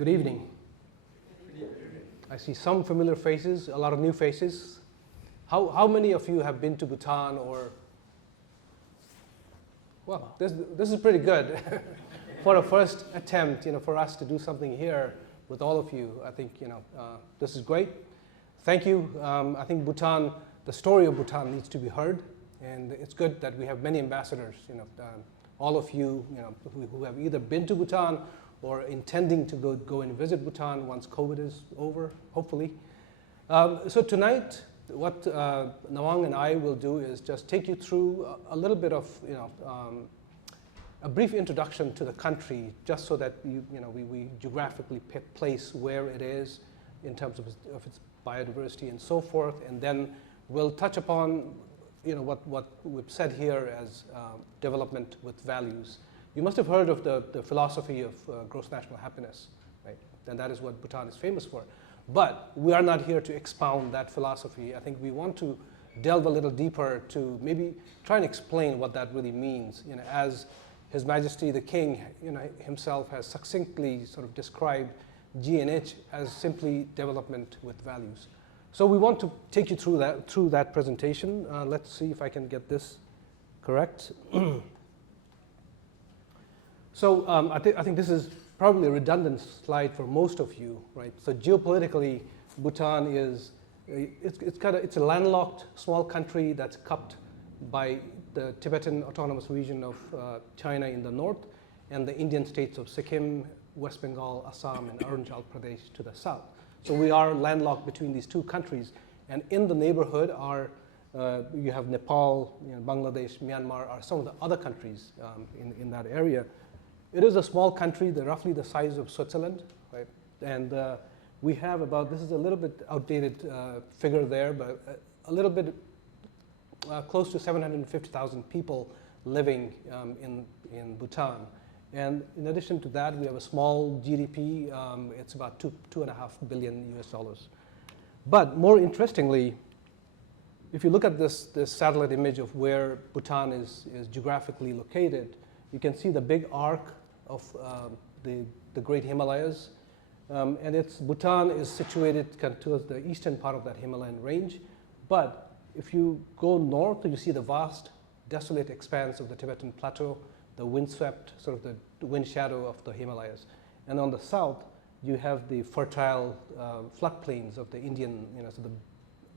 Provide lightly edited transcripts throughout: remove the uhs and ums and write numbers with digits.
Good evening. I see some familiar faces, a lot of new faces. How many of you have been to Bhutan or? Well, this is pretty good for a first attempt, for us to do something here with all of you. I think, this is great. Thank you. I think Bhutan, the story of Bhutan needs to be heard, and it's good that we have many ambassadors, all of you, who have either been to Bhutan or intending to go and visit Bhutan once COVID is over, hopefully. So tonight, what Nawang and I will do is just take you through a little bit of, a brief introduction to the country, just so that we geographically place where it is in terms of its biodiversity and so forth, and then we'll touch upon what we've said here as development with values. You must have heard of the philosophy of gross national happiness, right? And that is what Bhutan is famous for. But we are not here to expound that philosophy. I think we want to delve a little deeper to maybe try and explain what that really means. As His Majesty the King, himself has succinctly sort of described GNH as simply development with values. So we want to take you through that presentation. Let's see if I can get this correct. So I think this is probably a redundant slide for most of you, right? So geopolitically, Bhutan is it's a landlocked small country that's cupped by the Tibetan Autonomous Region of China in the north, and the Indian states of Sikkim, West Bengal, Assam, and Arunachal Pradesh to the south. So we are landlocked between these two countries, and in the neighborhood are you have Nepal, Bangladesh, Myanmar are some of the other countries in that area. It is a small country, roughly the size of Switzerland, right? And we have about, this is a little bit outdated figure there, but a little bit close to 750,000 people living in Bhutan. And in addition to that, we have a small GDP. It's about $2.5 billion US. But more interestingly, if you look at this satellite image of where Bhutan is geographically located, you can see the big arc of the Great Himalayas. And Bhutan is situated kind of towards the eastern part of that Himalayan range. But if you go north, you see the vast, desolate expanse of the Tibetan Plateau, the windswept, sort of the wind shadow of the Himalayas. And on the south, you have the fertile floodplains of the Indian, so the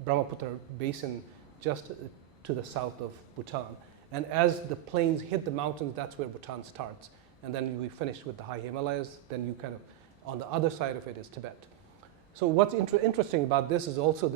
Brahmaputra basin just to the south of Bhutan. And as the plains hit the mountains, that's where Bhutan starts. And then we finish with the high Himalayas. Then you kind of, on the other side of it is Tibet. So what's interesting about this is also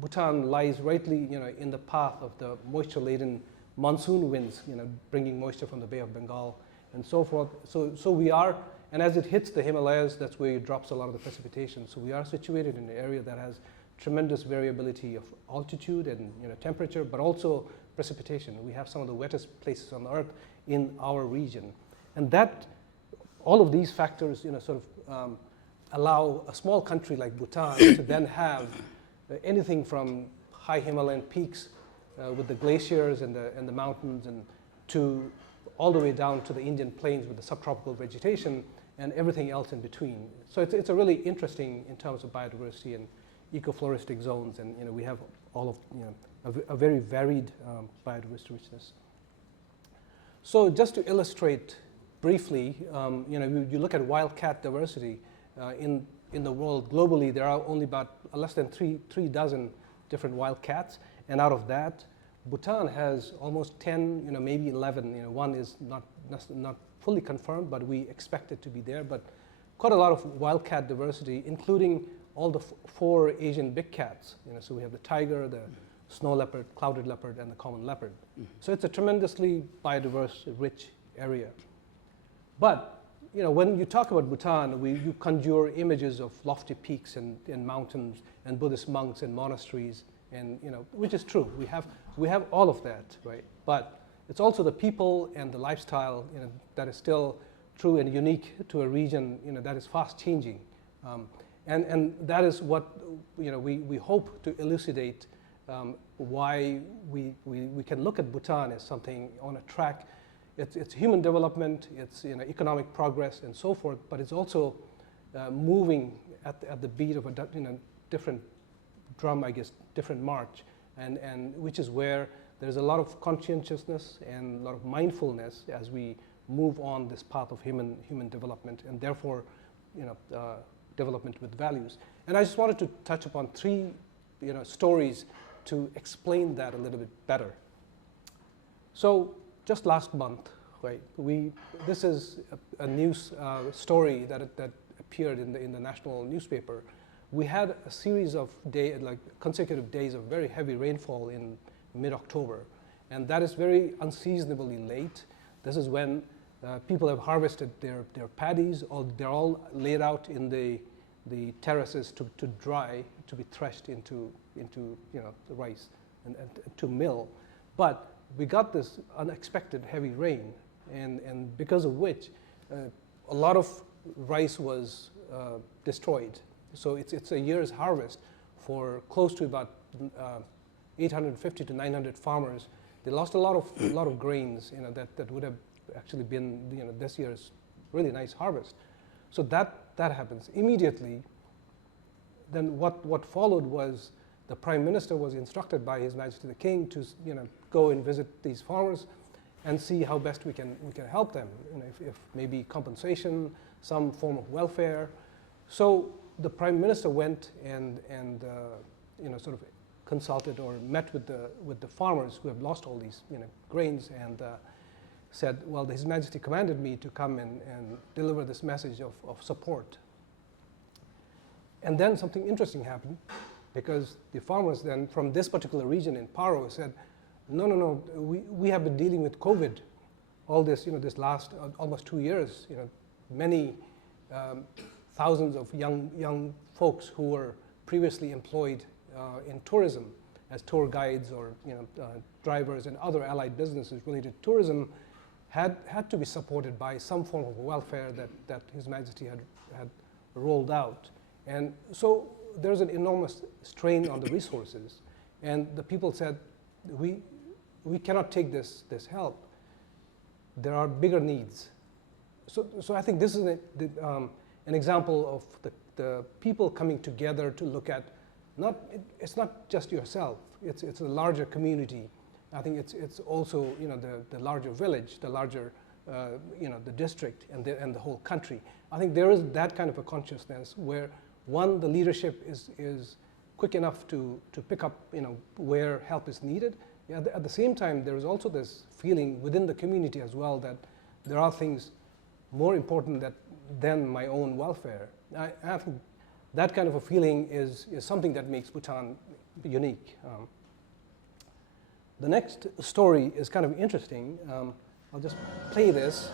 Bhutan lies rightly, in the path of the moisture-laden monsoon winds, bringing moisture from the Bay of Bengal and so forth. So we are, and as it hits the Himalayas, that's where it drops a lot of the precipitation. So we are situated in an area that has tremendous variability of altitude and temperature, but also precipitation. We have some of the wettest places on the earth in our region. And all of these factors, sort of allow a small country like Bhutan to then have anything from high Himalayan peaks with the glaciers and the mountains, and to all the way down to the Indian plains with the subtropical vegetation and everything else in between. So it's a really interesting in terms of biodiversity and ecofloristic zones, and we have all of a very varied biodiversity richness. So just to illustrate briefly, you look at wildcat diversity in the world globally. There are only about less than three dozen different wildcats, and out of that, Bhutan has almost 10, maybe 11. One is not fully confirmed, but we expect it to be there. But quite a lot of wildcat diversity, including all the 4 Asian big cats. So we have the tiger, the snow leopard, clouded leopard, and the common leopard. So it's a tremendously biodiverse, rich area. But when you talk about Bhutan, you conjure images of lofty peaks and mountains and Buddhist monks and monasteries, and which is true. We have all of that, right? But it's also the people and the lifestyle, that is still true and unique to a region, that is fast changing, and that is what we hope to elucidate. Why we can look at Bhutan as something on a track. It's human development, it's economic progress and so forth, but it's also moving at the beat of a different drum, I guess, different march, and which is where there's a lot of conscientiousness and a lot of mindfulness as we move on this path of human development, and therefore, development with values. And I just wanted to touch upon three, stories to explain that a little bit better. So just last month, right? This is a news story that appeared in the national newspaper. We had a series of consecutive days of very heavy rainfall in mid-October, and that is very unseasonably late. This is when people have harvested their paddies, or they're all laid out in the terraces to dry, to be threshed into the rice and to mill. But we got this unexpected heavy rain, and because of which a lot of rice was destroyed. So it's a year's harvest for close to about 850 to 900 farmers. They lost a lot of grains, that would have actually been this year's really nice harvest. So that happens immediately. Then what followed was the Prime Minister was instructed by His Majesty the King to go and visit these farmers and see how best we can help them. If maybe compensation, some form of welfare. So the Prime Minister went and sort of consulted or met with the farmers who have lost all these grains, and said, well, His Majesty commanded me to come and deliver this message of support. And then something interesting happened, because the farmers then from this particular region in Paro said, no, we have been dealing with COVID all this, this last almost 2 years. Many thousands of young folks who were previously employed in tourism as tour guides or drivers and other allied businesses related to tourism had to be supported by some form of welfare that His Majesty had rolled out. And so there's an enormous strain on the resources, and the people said, we cannot take this help. There are bigger needs. So I think this is an example of the people coming together to look at, it's not just yourself, it's a larger community. I think it's also the larger village, the larger the district and the whole country. I think there is that kind of a consciousness where one, the leadership is quick enough to pick up where help is needed. At the same time, there is also this feeling within the community as well that there are things more important than my own welfare. I think that kind of a feeling is something that makes Bhutan unique. The next story is kind of interesting. I'll just play this.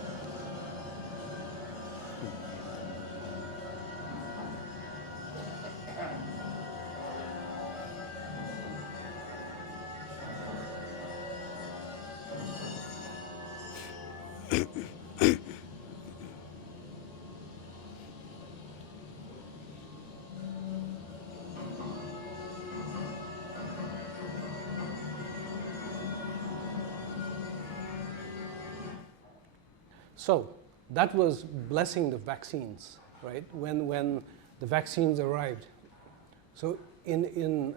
So that was blessing the vaccines, right? When the vaccines arrived. So in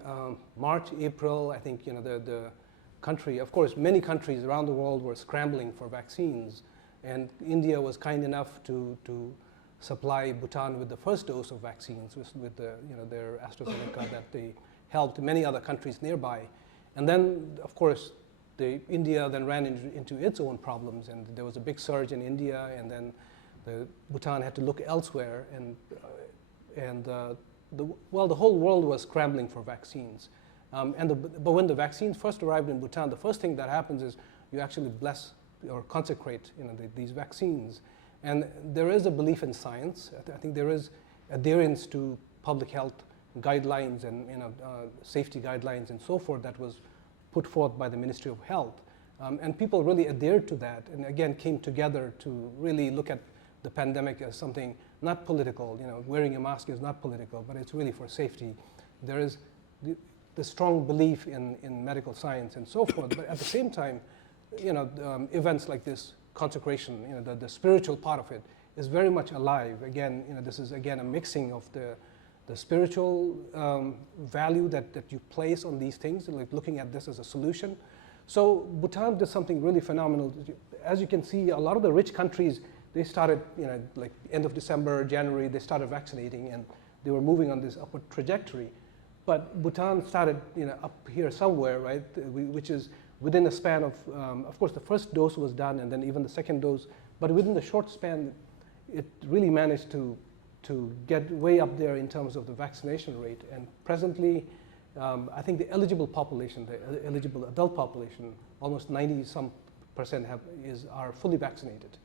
March, April, I think the country, of course, many countries around the world were scrambling for vaccines, and India was kind enough to supply Bhutan with the first dose of vaccines with their AstraZeneca that they helped many other countries nearby, and then of course India then ran into its own problems, and there was a big surge in India, and then Bhutan had to look elsewhere, and the whole world was scrambling for vaccines. But when the vaccines first arrived in Bhutan, the first thing that happens is you actually bless or consecrate these vaccines. And there is a belief in science. I think there is adherence to public health guidelines and safety guidelines and so forth that was put forth by the Ministry of Health. And people really adhered to that, and again came together to really look at the pandemic as something not political. Wearing a mask is not political, but it's really for safety. There is the strong belief in medical science and so forth, but at the same time, events like this consecration, the spiritual part of it is very much alive. Again, this is again a mixing of the spiritual value that you place on these things, like looking at this as a solution. So Bhutan did something really phenomenal. As you can see, a lot of the rich countries, they started, like end of December, January, they started vaccinating, and they were moving on this upward trajectory. But Bhutan started, up here somewhere, right, which is within a span of course, the first dose was done, and then even the second dose. But within the short span, it really managed to get way up there in terms of the vaccination rate. And presently, I think the eligible population, the eligible adult population, almost 90-some% are fully vaccinated.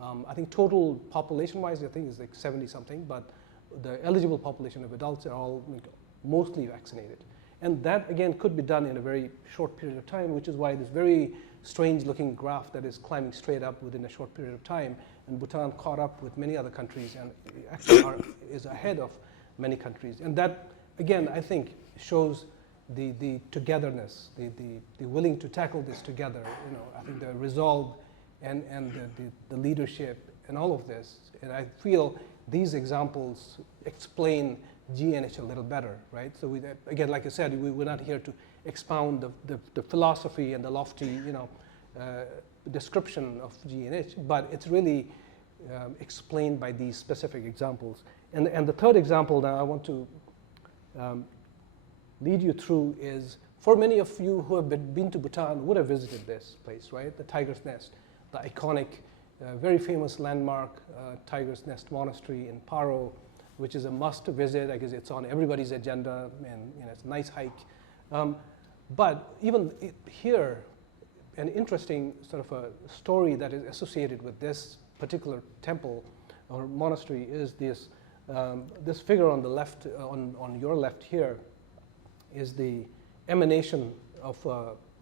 I think total population-wise, I think is like 70-something, but the eligible population of adults are all mostly vaccinated. And that, again, could be done in a very short period of time, which is why this very strange-looking graph that is climbing straight up within a short period of time, and Bhutan caught up with many other countries and actually is ahead of many countries. And that, again, I think shows the togetherness, the willing to tackle this together. I think the resolve and the leadership and all of this. And I feel these examples explain GNH a little better, right? So again, like I said, we're not here to expound the philosophy and the lofty, description of GNH, but it's really explained by these specific examples. And the third example now I want to lead you through is, for many of you who have been to Bhutan would have visited this place, right? The Tiger's Nest, the iconic, very famous landmark Tiger's Nest Monastery in Paro, which is a must visit. I guess it's on everybody's agenda, and it's a nice hike. But even here, an interesting sort of a story that is associated with this particular temple or monastery is this this figure on the left, on your left here, is the emanation of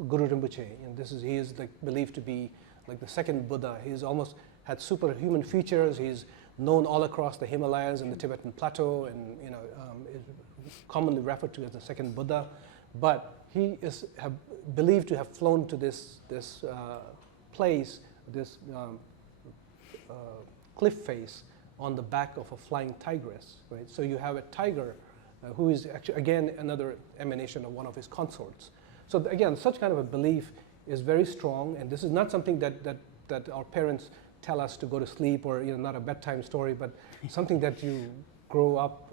Guru Rinpoche, and he is believed to be like the second Buddha. He's almost had superhuman features. He's known all across the Himalayas and the Tibetan plateau, and is commonly referred to as the second Buddha. But he is believed to have flown to this place, this cliff face on the back of a flying tigress, right? So you have a tiger who is actually, again, another emanation of one of his consorts. So again, such kind of a belief is very strong, and this is not something that our parents tell us to go to sleep, or not a bedtime story, but something that you grow up,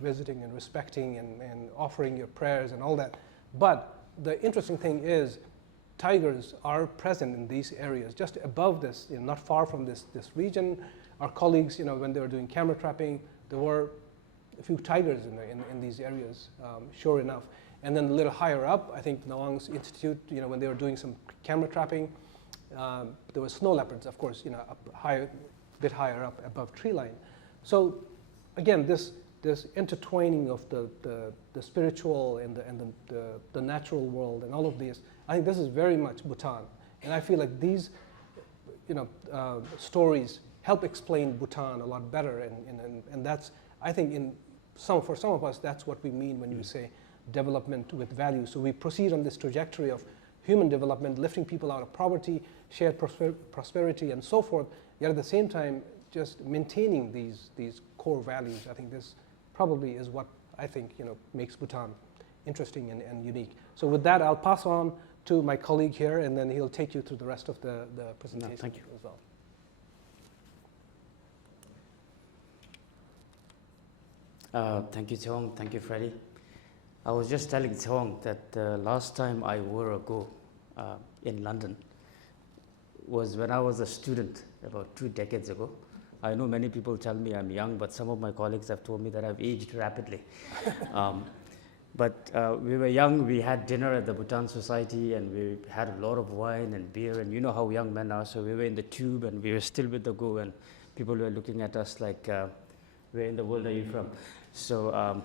visiting and respecting and offering your prayers and all that. But the interesting thing is, tigers are present in these areas, just above this, not far from this region. Our colleagues, when they were doing camera trapping, there were a few tigers in these areas, sure enough. And then a little higher up, I think Nawang's Institute, when they were doing some camera trapping, there were snow leopards, of course, a bit higher up above tree line. So again, this intertwining of the spiritual and the natural world and all of these, I think this is very much Bhutan. And I feel like these stories help explain Bhutan a lot better, and that's, I think, for some of us, that's what we mean when you say development with value. So we proceed on this trajectory of human development, lifting people out of poverty, shared prosperity, and so forth, yet at the same time, just maintaining these core values. I think this probably is what I think makes Bhutan interesting and unique. So with that, I'll pass on to my colleague here, and then he'll take you through the rest of the presentation. Thank you. As well. Thank you, Tsewang. Thank you, Freddie. I was just telling Tsewang that the last time I wore a go in London was when I was a student about 2 decades ago. I know many people tell me I'm young, but some of my colleagues have told me that I've aged rapidly. But we were young, we had dinner at the Bhutan Society, and we had a lot of wine and beer, and you know how young men are, so we were in the tube, and we were still with the go, and people were looking at us like, where in the world are you from? So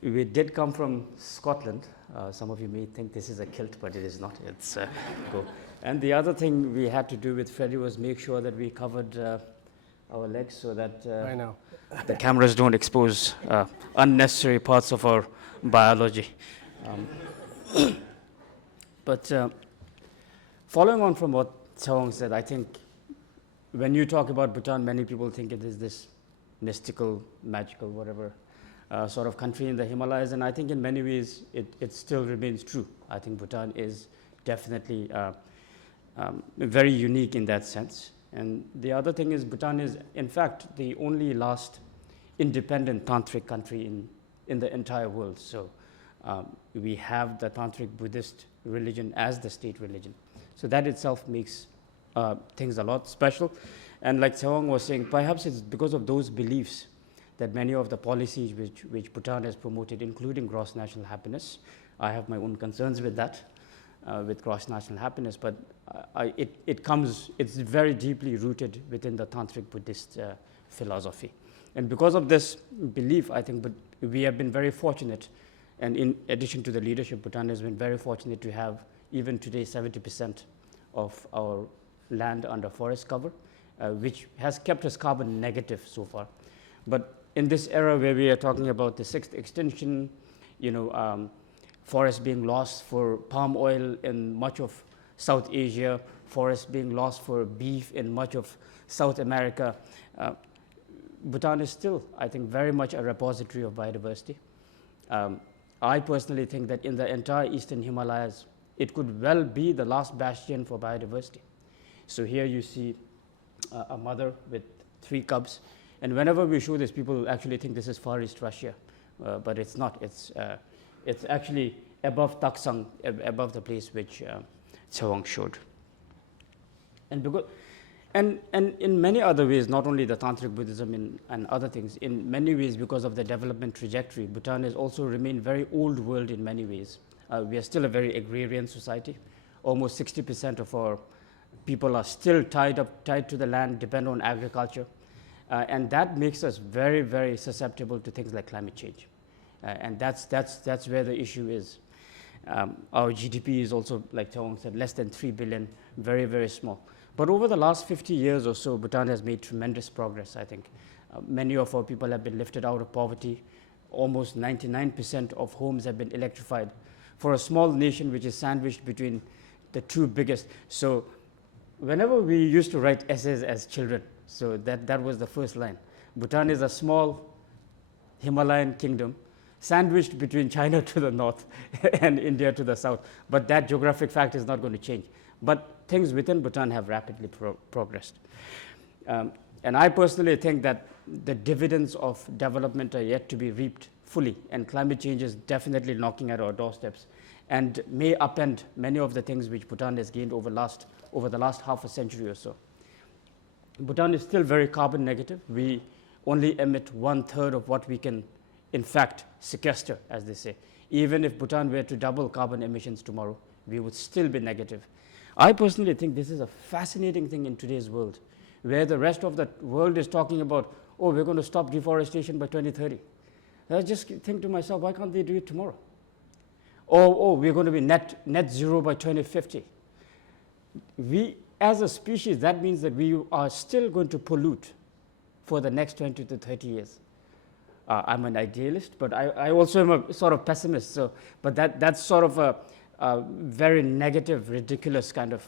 we did come from Scotland. Some of you may think this is a kilt, but it is not. It's go. And the other thing we had to do with Freddie was make sure that we covered our legs so that I know. the cameras don't expose unnecessary parts of our biology. But following on from what Tsewang said, I think when you talk about Bhutan, many people think it is this mystical, magical, whatever sort of country in the Himalayas, and I think in many ways it still remains true. I think Bhutan is definitely very unique in that sense. And the other thing is Bhutan is, in fact, the only last independent tantric country in the entire world. So we have the tantric Buddhist religion as the state religion. So that itself makes things a lot special. And like Sewang was saying, perhaps it's because of those beliefs that many of the policies which Bhutan has promoted, including gross national happiness, I have my own concerns with that, with gross national happiness, but it's very deeply rooted within the tantric Buddhist philosophy. And because of this belief, I think we have been very fortunate, and in addition to the leadership, Bhutan has been very fortunate to have, even today, 70% of our land under forest cover, which has kept us carbon negative so far. But in this era where we are talking about the sixth extinction, forests being lost for palm oil in much of South Asia, forests being lost for beef in much of South America, Bhutan is still, I think, very much a repository of biodiversity. I personally think that in the entire eastern Himalayas, it could well be the last bastion for biodiversity. So here you see a mother with 3 cubs, and whenever we show this, people actually think this is Far East Russia, but it's not. It's actually above Taksang, above the place which Sewang showed. And in many other ways, not only the tantric Buddhism and other things, in many ways because of the development trajectory, Bhutan has also remained very old world in many ways. We are still a very agrarian society. Almost 60% of our people are still tied to the land, depend on agriculture. And that makes us very, very susceptible to things like climate change. And that's where the issue is. Our GDP is also, like Sewang said, less than 3 billion, very, very small. But over the last 50 years or so, Bhutan has made tremendous progress, I think. Many of our people have been lifted out of poverty. Almost 99% of homes have been electrified. For a small nation which is sandwiched between the 2 biggest. So whenever we used to write essays as children, so that was the first line. Bhutan is a small Himalayan kingdom sandwiched between China to the north and India to the south. But that geographic fact is not going to change. But things within Bhutan have rapidly progressed. And I personally think that the dividends of development are yet to be reaped fully, and climate change is definitely knocking at our doorsteps and may upend many of the things which Bhutan has gained over the last half a century or so. Bhutan is still very carbon negative. We only emit 1/3 of what we can, in fact, sequester, as they say. Even if Bhutan were to double carbon emissions tomorrow, we would still be negative. I personally think this is a fascinating thing in today's world, where the rest of the world is talking about, oh, we're going to stop deforestation by 2030. I just think to myself, why can't they do it tomorrow? Oh, we're going to be net zero by 2050. We, as a species, that means that we are still going to pollute for the next 20 to 30 years. I'm an idealist, but I also am a sort of pessimist. So, but that's sort of a very negative, ridiculous kind of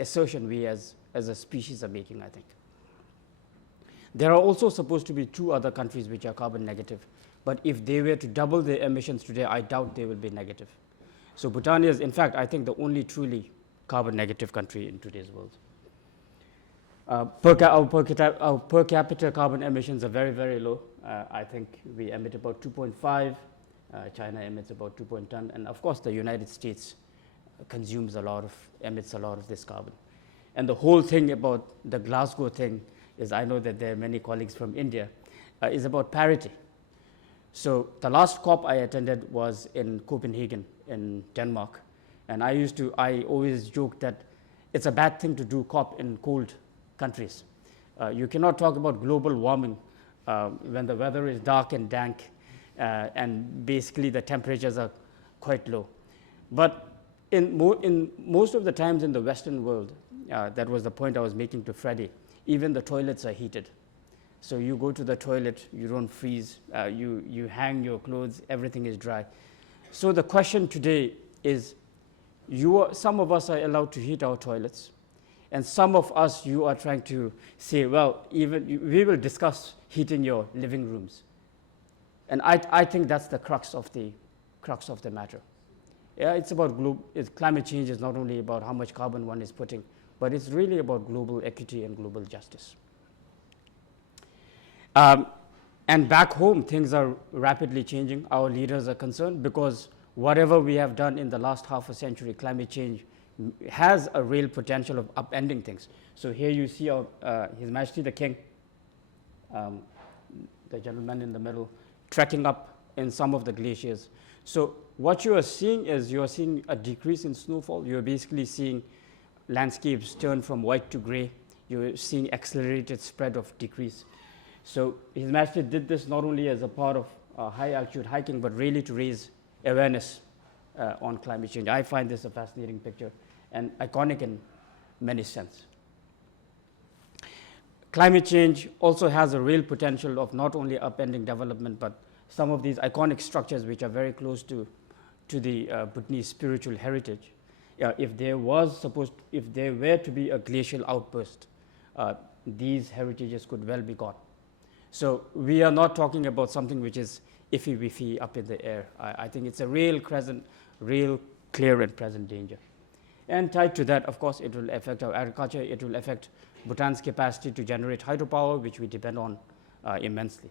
assertion we as a species are making, I think. There are also supposed to be 2 other countries which are carbon negative, but if they were to double their emissions today, I doubt they will be negative. So Bhutan is, in fact, I think the only truly carbon negative country in today's world. Our per capita carbon emissions are very, very low. I think we emit about 2.5. China emits about 2.10, and of course the United States emits a lot of this carbon. And the whole thing about the Glasgow thing is, I know that there are many colleagues from India, is about parity. So the last COP I attended was in Copenhagen in Denmark, and I always joke that it's a bad thing to do COP in cold countries. You cannot talk about global warming when the weather is dark and dank, and basically the temperatures are quite low. But in most of the times in the Western world, that was the point I was making to Freddie, even the toilets are heated. So you go to the toilet, you don't freeze, you hang your clothes, everything is dry. So the question today is, some of us are allowed to heat our toilets. And some of us, you are trying to say, well, we will discuss heating your living rooms. And I think that's the crux of the matter. Yeah, it's about climate change is not only about how much carbon one is putting, but it's really about global equity and global justice. And back home, things are rapidly changing. Our leaders are concerned because whatever we have done in the last half a century, climate change has a real potential of upending things. So here you see His Majesty the King, the gentleman in the middle, trekking up in some of the glaciers. So what you are seeing is you are seeing a decrease in snowfall. You are basically seeing landscapes turn from white to gray. You're seeing accelerated spread of decrease. So His Majesty did this not only as a part of high altitude hiking, but really to raise awareness on climate change. I find this a fascinating picture and iconic in many sense. Climate change also has a real potential of not only upending development, but some of these iconic structures which are very close to the Bhutanese spiritual heritage. If there were to be a glacial outburst, these heritages could well be gone. So we are not talking about something which is iffy-wiffy up in the air. I think it's a real clear and present danger. And tied to that, of course, it will affect our agriculture. It will affect Bhutan's capacity to generate hydropower, which we depend on immensely.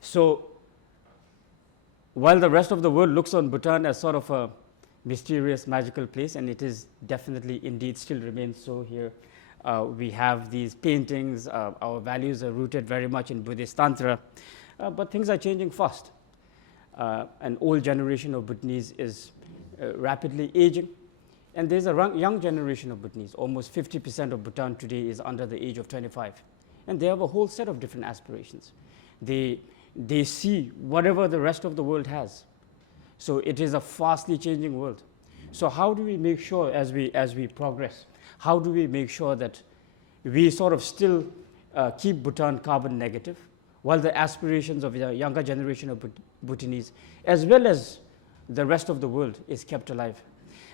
So while the rest of the world looks on Bhutan as sort of a mysterious, magical place, and it is definitely, indeed, still remains so here, we have these paintings. Our values are rooted very much in Buddhist Tantra, but things are changing fast. An old generation of Bhutanese is rapidly aging, and there's a young generation of Bhutanese. Almost 50% of Bhutan today is under the age of 25, and they have a whole set of different aspirations. They see whatever the rest of the world has. So it is a fastly changing world. So how do we make sure as we progress, how do we make sure that we sort of still keep Bhutan carbon negative, while the aspirations of the younger generation of Bhutanese, as well as the rest of the world, is kept alive?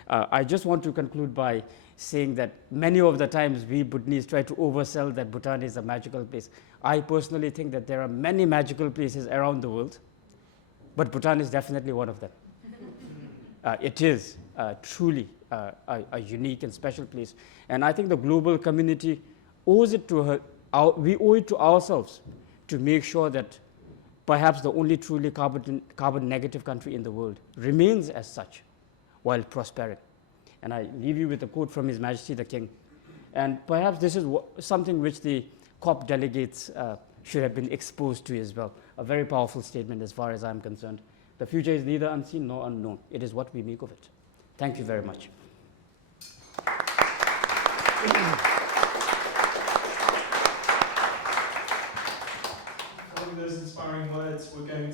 I just want to conclude by saying that many of the times we Bhutanese try to oversell that Bhutan is a magical place. I personally think that there are many magical places around the world, but Bhutan is definitely one of them. It is truly a unique and special place. And I think the global community owes it to her, we owe it to ourselves to make sure that perhaps the only truly carbon negative country in the world remains as such while prospering. And I leave you with a quote from His Majesty the King. And perhaps this is something which the COP delegates should have been exposed to as well. A very powerful statement as far as I'm concerned. The future is neither unseen nor unknown. It is what we make of it. Thank you very much. Following those inspiring words, we're going to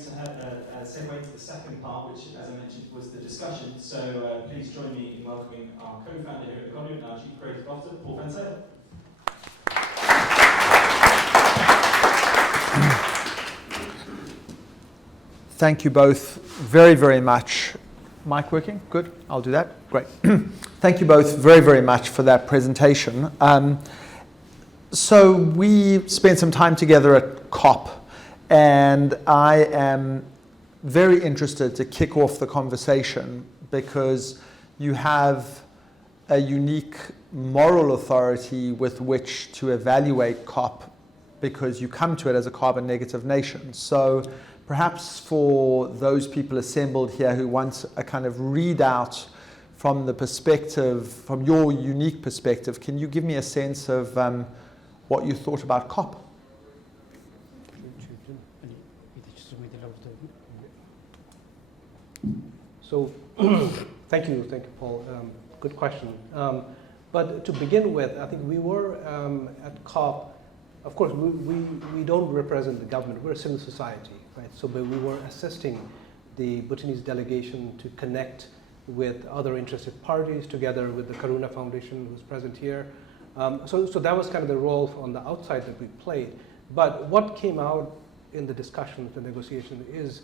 segue into the second part, which, as I mentioned, was the discussion. So please join me in welcoming our co-founder here at the Conduit, our Chief Creative Officer, Paul Fensale. Thank you both very, very much. Mic working? Good. I'll do that. Great. Thank you both very, very much for that presentation. So we spent some time together at COP, and I am very interested to kick off the conversation because you have a unique moral authority with which to evaluate COP because you come to it as a carbon negative nation. So perhaps for those people assembled here who want a kind of readout from the perspective, from your unique perspective, can you give me a sense of what you thought about COP? So, thank you, Paul. Good question. But to begin with, I think we were at COP. Of course, we don't represent the government. We're a civil society, right? So, but we were assisting the Bhutanese delegation to connect with other interested parties, together with the Karuna Foundation, who's present here. So that was kind of the role on the outside that we played. But what came out in the discussions, the negotiation, is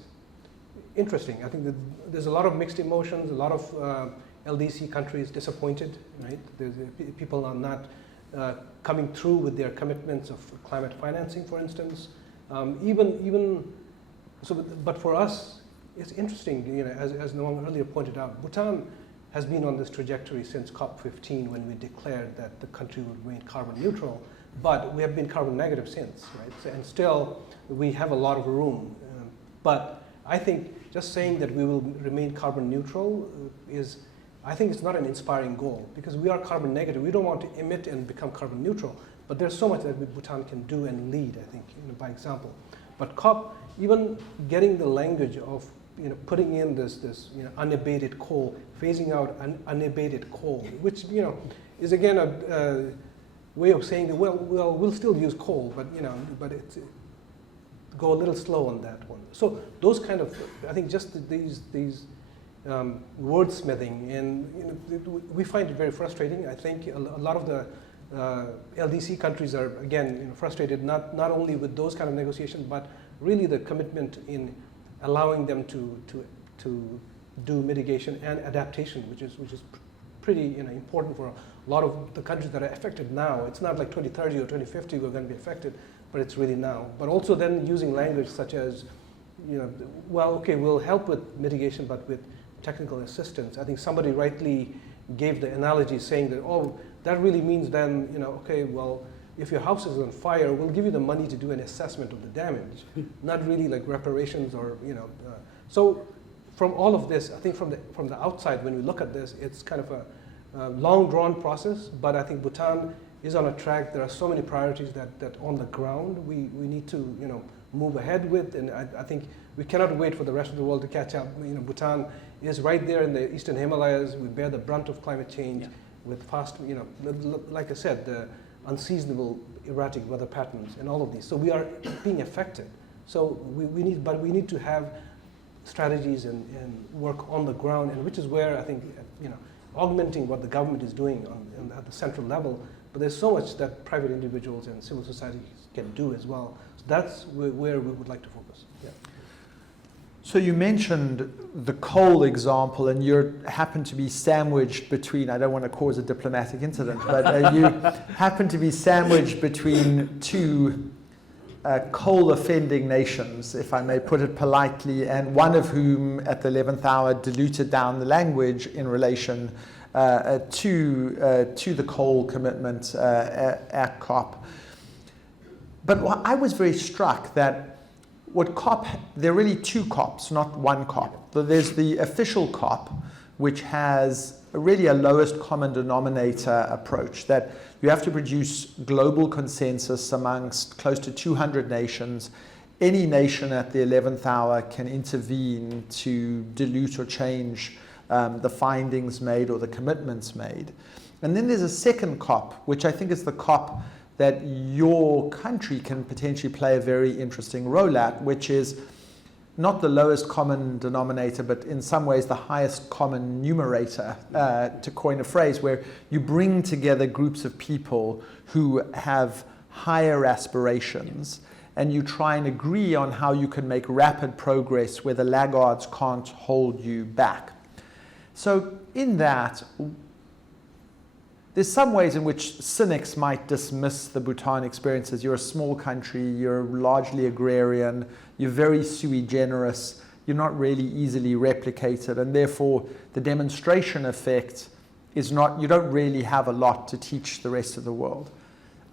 interesting. I think that there's a lot of mixed emotions, a lot of LDC countries disappointed, right? People are not coming through with their commitments of climate financing, for instance. But for us, it's interesting, as Noam earlier pointed out, Bhutan has been on this trajectory since COP15 when we declared that the country would remain carbon neutral, but we have been carbon negative since, right? And still, we have a lot of room. But I think just saying that we will remain carbon neutral I think it's not an inspiring goal, because we are carbon negative. We don't want to emit and become carbon neutral, but there's so much that Bhutan can do and lead, I think, by example. But COP, even getting the language of putting in this unabated coal, phasing out unabated coal, which is again a way of saying that we'll still use coal, but it's go a little slow on that one. So those kind of, I think, just these wordsmithing, and we find it very frustrating. I think a lot of the LDC countries are again frustrated not only with those kind of negotiations, but really the commitment in allowing them to do mitigation and adaptation, which is pretty important for a lot of the countries that are affected now. It's not like 2030 or 2050 we're going to be affected, but it's really now. But also then using language such as, we'll help with mitigation, but with technical assistance. I think somebody rightly gave the analogy saying that, that really means then, if your house is on fire, we'll give you the money to do an assessment of the damage, not really like reparations or, So from all of this, I think from the outside, when we look at this, it's kind of a long drawn process, but I think Bhutan is on a track. There are so many priorities that on the ground we need to, move ahead with, and I think we cannot wait for the rest of the world to catch up. Bhutan is right there in the eastern Himalayas. We bear the brunt of climate change with fast, like I said, the unseasonable erratic weather patterns and all of these. So we are being affected. So we need to have strategies and work on the ground, and which is where I think, augmenting what the government is doing at the central level, but there's so much that private individuals and civil society can do as well. So that's where we would like to focus. Yeah. So you mentioned the coal example, and you happen to be sandwiched between, I don't want to cause a diplomatic incident, but you happen to be sandwiched between two coal-offending nations, if I may put it politely, and one of whom at the 11th hour diluted down the language in relation to the coal commitment at COP. But I was very struck that there are really two COPs, not one COP. So there's the official COP, which has really a lowest common denominator approach, that you have to produce global consensus amongst close to 200 nations. Any nation at the 11th hour can intervene to dilute or change the findings made or the commitments made. And then there's a second COP, which I think is the COP that your country can potentially play a very interesting role at, which is not the lowest common denominator, but in some ways the highest common numerator, to coin a phrase, where you bring together groups of people who have higher aspirations, and you try and agree on how you can make rapid progress where the laggards can't hold you back. So in that, there's some ways in which cynics might dismiss the Bhutan experience as you're a small country, you're largely agrarian, you're very sui generis, you're not really easily replicated, and therefore the demonstration effect is not, you don't really have a lot to teach the rest of the world.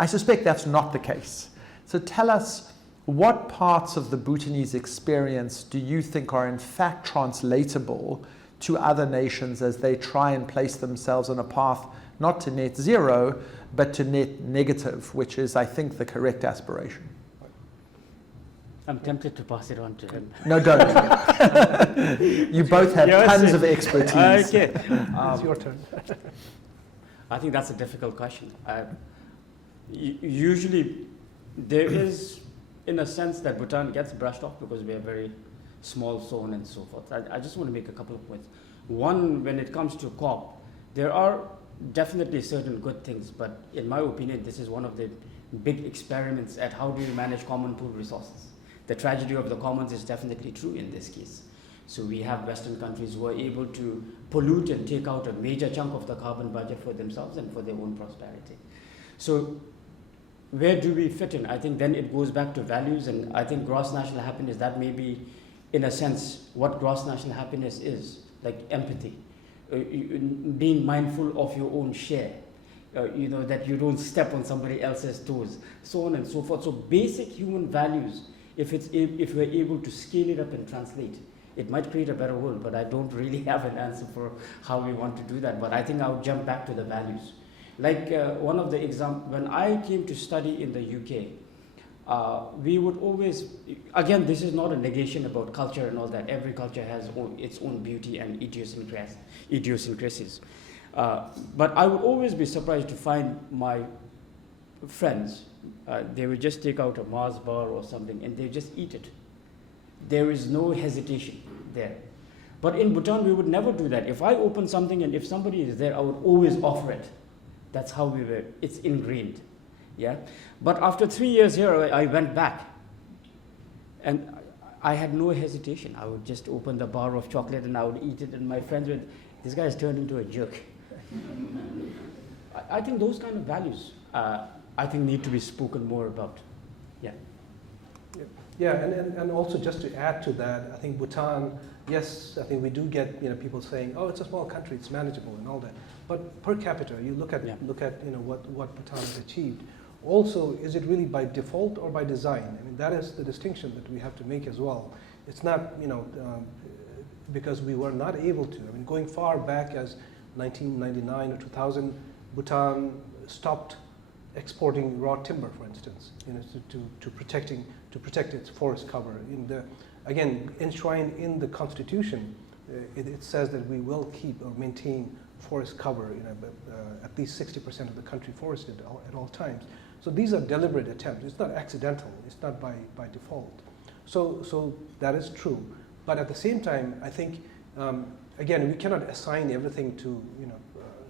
I suspect that's not the case. So tell us, what parts of the Bhutanese experience do you think are in fact translatable to other nations as they try and place themselves on a path not to net zero, but to net negative, which is, I think, the correct aspiration? I'm tempted to pass it on to him. No, don't. You both have tons of expertise. Okay. It's your turn. I think that's a difficult question. Usually, there is, in a sense, that Bhutan gets brushed off because we are a very small zone and so forth. I just want to make a couple of points. One, when it comes to COP, there are definitely certain good things, but in my opinion, this is one of the big experiments at how do you manage common pool resources. The tragedy of the commons is definitely true in this case, So we have Western countries who are able to pollute and take out a major chunk of the carbon budget for themselves and for their own prosperity. So where do we fit in? I think then it goes back to values, and I think gross national happiness, that may be, in a sense, what gross national happiness is, like empathy, being mindful of your own share, that you don't step on somebody else's toes, so on and so forth. So basic human values, if we're able to scale it up and translate, it might create a better world, but I don't really have an answer for how we want to do that. But I think I'll jump back to the values. Like one of the examples, when I came to study in the UK, we would always, again, this is not a negation about culture and all that. Every culture has its own beauty and idiosyncrasies. But I would always be surprised to find my friends, they would just take out a Mars bar or something and they just eat it. There is no hesitation there. But in Bhutan, we would never do that. If I open something and if somebody is there, I would always offer it. That's how we were, it's ingrained. Yeah. But after 3 years here, I went back and I had no hesitation. I would just open the bar of chocolate and I would eat it, and my friends would, this guy has turned into a jerk. I think those kind of values, I think need to be spoken more about. Yeah. Yeah, and also just to add to that, I think Bhutan, yes, I think we do get people saying, oh, it's a small country, it's manageable and all that. But per capita, you look at what Bhutan has achieved. Also, is it really by default or by design? I mean, that is the distinction that we have to make as well. It's not because we were not able to. I mean, going far back as 1999 or 2000, Bhutan stopped exporting raw timber, for instance, to protect its forest cover. Again, enshrined in the Constitution, it says that we will keep or maintain forest cover, at least 60% of the country forested at all times. So these are deliberate attempts. It's not accidental. It's not by default. So that is true. But at the same time, I think again, we cannot assign everything to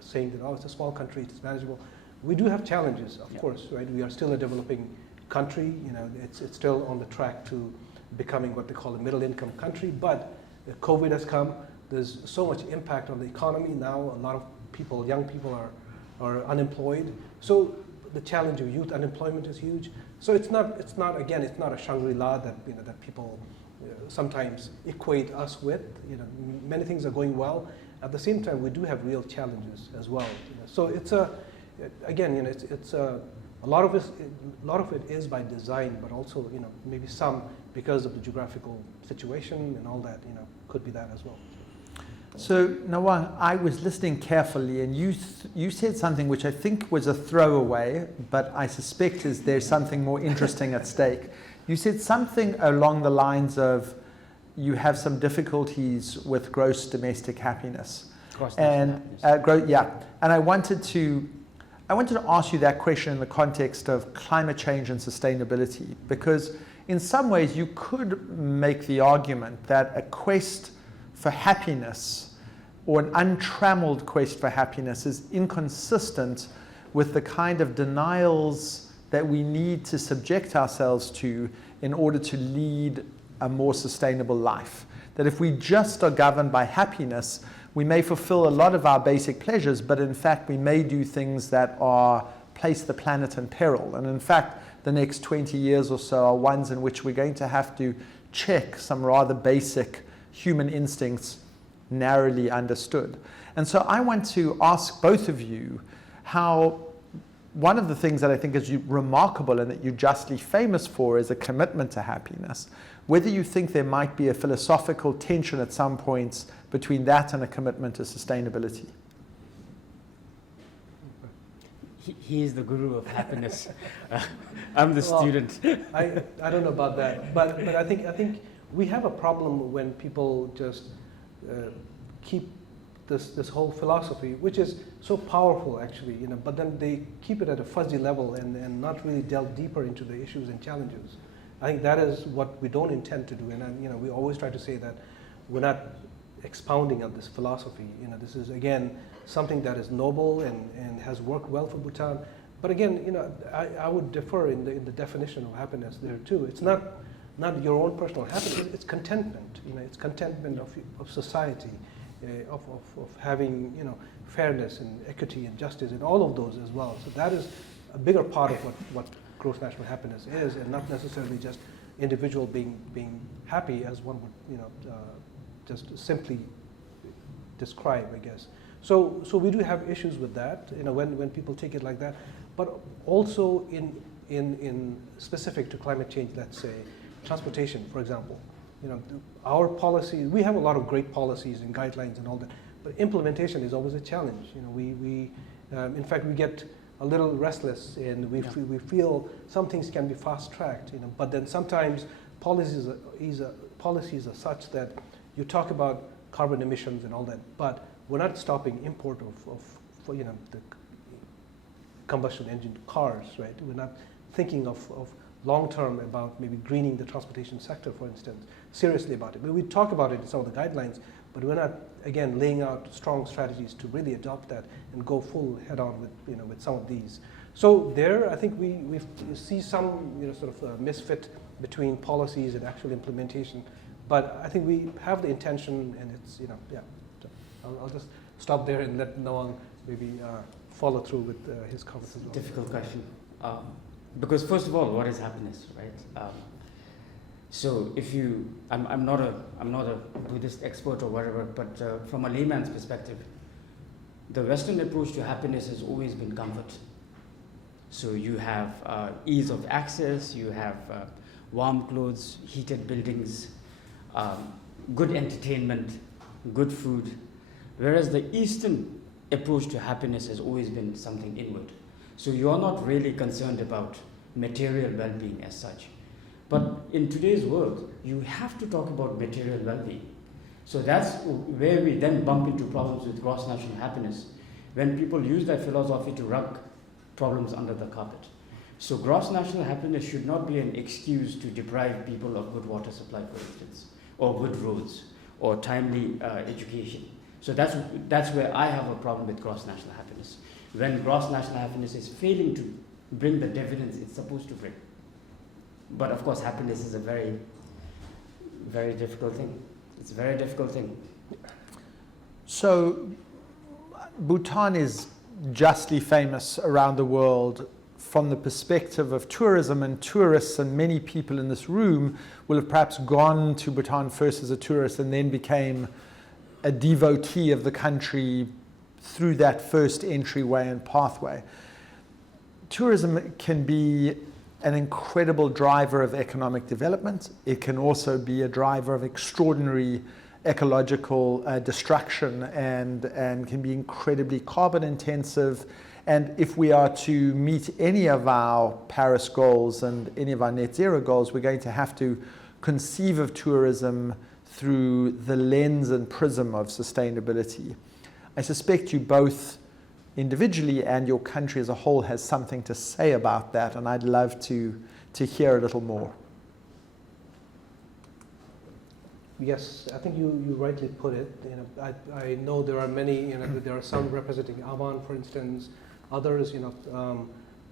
saying that it's a small country, it's manageable. We do have challenges, of course, right? We are still a developing country. It's still on the track to becoming what they call a middle-income country. But COVID has come. There's so much impact on the economy now. A lot of people, young people, are unemployed. So the challenge of youth unemployment is huge. So it's not a Shangri-La that people sometimes equate us with. Many things are going well. At the same time, we do have real challenges as well. So it's a lot of it is by design, but also maybe some because of the geographical situation and all that could be that as well. So Nawang, I was listening carefully, and you said something which I think was a throwaway, but I suspect there's something more interesting at stake. You said something along the lines of you have some difficulties with gross domestic happiness. And I wanted to ask you that question in the context of climate change and sustainability, because in some ways you could make the argument that a quest for happiness or an untrammeled quest for happiness is inconsistent with the kind of denials that we need to subject ourselves to in order to lead a more sustainable life. That if we just are governed by happiness, we may fulfill a lot of our basic pleasures, but in fact we may do things that place the planet in peril. And in fact, the next 20 years or so are ones in which we're going to have to check some rather basic human instincts narrowly understood. And so I want to ask both of you how one of the things that I think is remarkable and that you're justly famous for is a commitment to happiness, whether you think there might be a philosophical tension at some points between that and a commitment to sustainability. He is the guru of happiness. I'm the student. I don't know about that, but I think we have a problem when people just keep this whole philosophy, which is so powerful actually, but then they keep it at a fuzzy level and not really delve deeper into the issues and challenges. I think that is what we don't intend to do, and we always try to say that we're not expounding on this philosophy. This is again something that is noble and has worked well for Bhutan. But again, I would differ in the definition of happiness there too. It's not not your own personal happiness, it's contentment. It's contentment of society, of having fairness and equity and justice and all of those as well. So that is a bigger part of what gross national happiness is, and not necessarily just individual being happy as one would just simply describe, I guess. So we do have issues with that, when people take it like that, but also in specific to climate change, let's say, transportation, for example. Our policy, we have a lot of great policies and guidelines and all that, but implementation is always a challenge. In fact, we get a little restless, and we feel some things can be fast-tracked, but then sometimes policies are such that you talk about carbon emissions and all that, but we're not stopping import of the combustion engine cars, right? We're not thinking of long-term about maybe greening the transportation sector, for instance, seriously about it. We talk about it in some of the guidelines, but we're not, again, laying out strong strategies to really adopt that and go full head-on with some of these. So there, I think we see some sort of misfit between policies and actual implementation, but I think we have the intention, and it's yeah. So I'll just stop there and let Nawang maybe follow through with his comments as well. Difficult question. Because first of all, what is happiness, right? So if I'm not a Buddhist expert or whatever, but from a layman's perspective, the Western approach to happiness has always been comfort. So you have ease of access, you have warm clothes, heated buildings, good entertainment, good food, whereas the Eastern approach to happiness has always been something inward. So you are not really concerned about material well-being as such. But in today's world, you have to talk about material well-being. So that's where we then bump into problems with gross national happiness, when people use that philosophy to rug problems under the carpet. So gross national happiness should not be an excuse to deprive people of good water supply, for instance, or good roads, or timely education. So that's where I have a problem with gross national happiness. When gross national happiness is failing to bring the dividends it's supposed to bring. But of course, happiness is a very, very difficult thing. It's a very difficult thing. So Bhutan is justly famous around the world from the perspective of tourism, and tourists, and many people in this room will have perhaps gone to Bhutan first as a tourist and then became a devotee of the country through that first entryway and pathway. Tourism can be an incredible driver of economic development. It can also be a driver of extraordinary ecological destruction and can be incredibly carbon intensive. And if we are to meet any of our Paris goals and any of our net zero goals, we're going to have to conceive of tourism through the lens and prism of sustainability. I suspect you both individually and your country as a whole has something to say about that, and I'd love to hear a little more. Yes, I think you rightly put it. I know there are many. There are some representing Aman, for instance, others,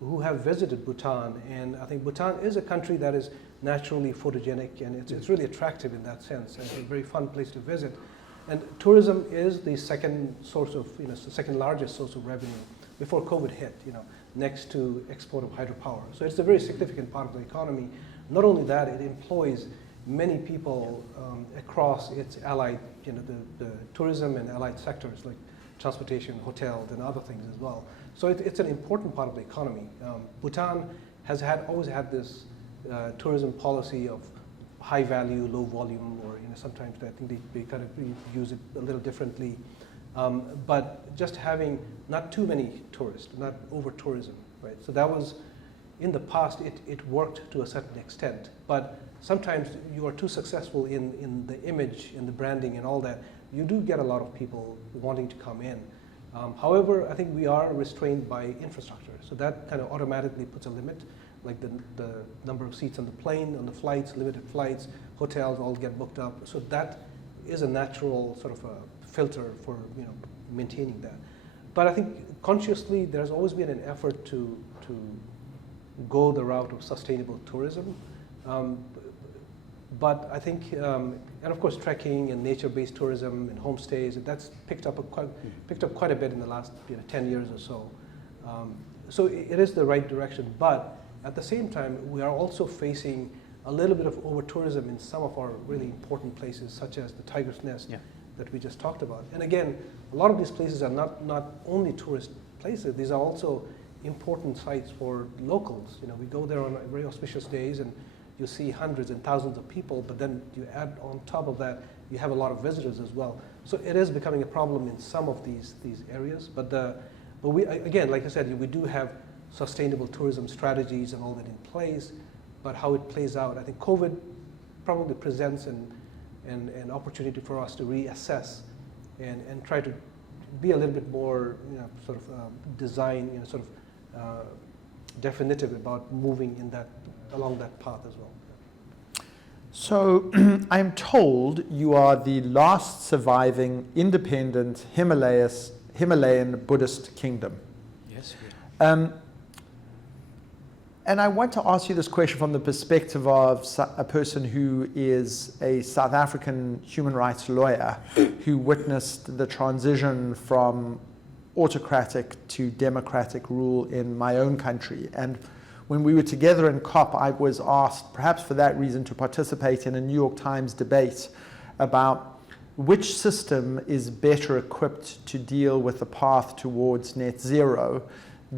who have visited Bhutan, and I think Bhutan is a country that is naturally photogenic, and it's really attractive in that sense. It's a very fun place to visit. And tourism is the second source of, second largest source of revenue before COVID hit, next to export of hydropower. So it's a very significant part of the economy. Not only that, it employs many people across its allied, the tourism and allied sectors like transportation, hotels, and other things as well. So it's an important part of the economy. Bhutan has always had this tourism policy of high value, low volume, or sometimes I think they kind of use it a little differently. But just having not too many tourists, not over tourism, right? So that was, in the past, it worked to a certain extent. But sometimes you are too successful in the image, in the branding and all that, you do get a lot of people wanting to come in. However, I think we are restrained by infrastructure. So that kind of automatically puts a limit, like the number of seats on the plane, on the flights, limited flights, hotels all get booked up. So that is a natural sort of a filter for maintaining that. But I think consciously there's always been an effort to go the route of sustainable tourism. But I think, and of course, trekking and nature-based tourism and homestays, that's picked up quite a bit in the last 10 years or so. So it is the right direction, but at the same time, we are also facing a little bit of over-tourism in some of our really important places, such as the Tiger's Nest that we just talked about. And again, a lot of these places are not only tourist places, these are also important sites for locals. We go there on very auspicious days and you see hundreds and thousands of people, but then you add on top of that, you have a lot of visitors as well. So it is becoming a problem in some of these areas, but we, again, like I said, we do have sustainable tourism strategies and all that in place, but how it plays out, I think COVID probably presents an opportunity for us to reassess and try to be a little bit more, sort of design, sort of definitive about moving along that path as well. So I'm told you are the last surviving independent Himalayan Buddhist kingdom. Yes, we are. And I want to ask you this question from the perspective of a person who is a South African human rights lawyer who witnessed the transition from autocratic to democratic rule in my own country. And when we were together in COP, I was asked, perhaps for that reason, to participate in a New York Times debate about which system is better equipped to deal with the path towards net zero,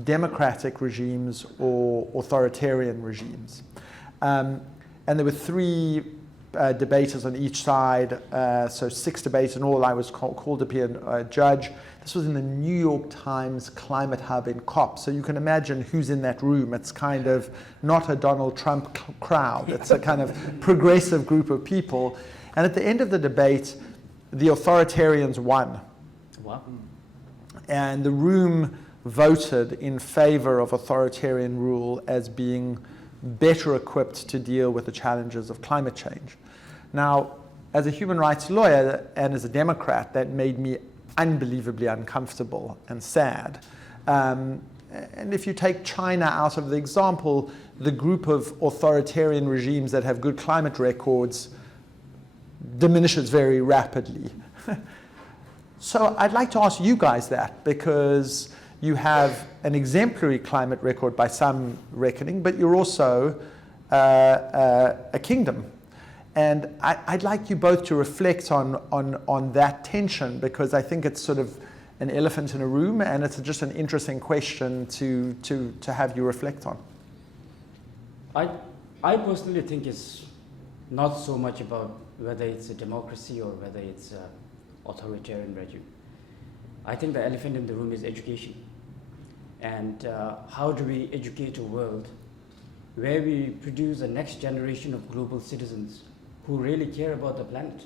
democratic regimes or authoritarian regimes. And there were three debaters on each side, so 6 debates in all. I was called to be a judge. This was in the New York Times Climate Hub in COP, so you can imagine who's in that room. It's kind of not a Donald Trump crowd. It's a kind of progressive group of people. And at the end of the debate, the authoritarians won. Wow. And the room voted in favor of authoritarian rule as being better equipped to deal with the challenges of climate change. Now, as a human rights lawyer and as a Democrat, that made me unbelievably uncomfortable and sad. And if you take China out of the example, the group of authoritarian regimes that have good climate records diminishes very rapidly. So I'd like to ask you guys that, because you have an exemplary climate record by some reckoning, but you're also a kingdom. And I'd like you both to reflect on that tension, because I think it's sort of an elephant in a room, and it's just an interesting question to have you reflect on. I personally think it's not so much about whether it's a democracy or whether it's an authoritarian regime. I think the elephant in the room is education. And how do we educate a world where we produce a next generation of global citizens who really care about the planet,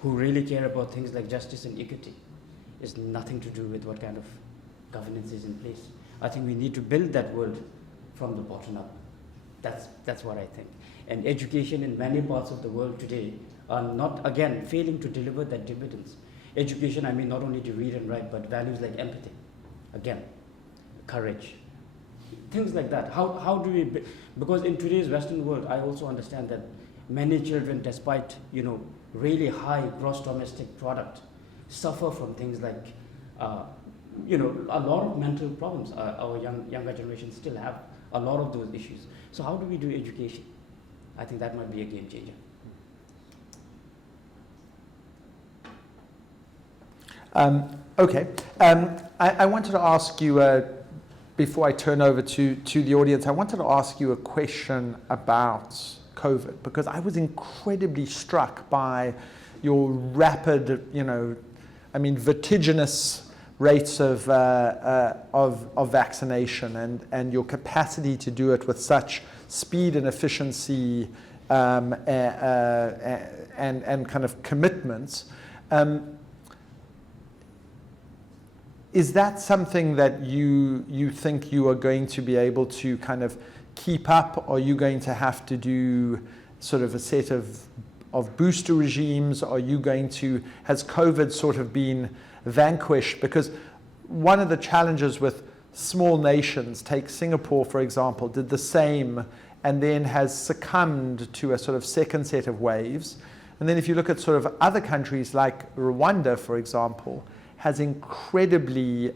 who really care about things like justice and equity? It's nothing to do with what kind of governance is in place. I think we need to build that world from the bottom up. That's what I think. And education in many parts of the world today are not, again, failing to deliver that dividends. Education, I mean, not only to read and write, but values like empathy, again, courage, things like that. How do we, because in today's Western world, I also understand that many children, despite really high gross domestic product, suffer from things like a lot of mental problems. Our younger generation still have a lot of those issues. So how do we do education? I think that might be a game changer. Okay. I wanted to ask you, before I turn over to the audience, I wanted to ask you a question about COVID, because I was incredibly struck by your rapid, vertiginous rates of vaccination and your capacity to do it with such speed and efficiency and kind of commitments. Is that something that you think you are going to be able to kind of keep up? Are you going to have to do sort of a set of booster regimes? Are you going to, has COVID sort of been vanquished? Because one of the challenges with small nations, take Singapore for example, did the same and then has succumbed to a sort of second set of waves. And then if you look at sort of other countries like Rwanda, for example, has incredibly,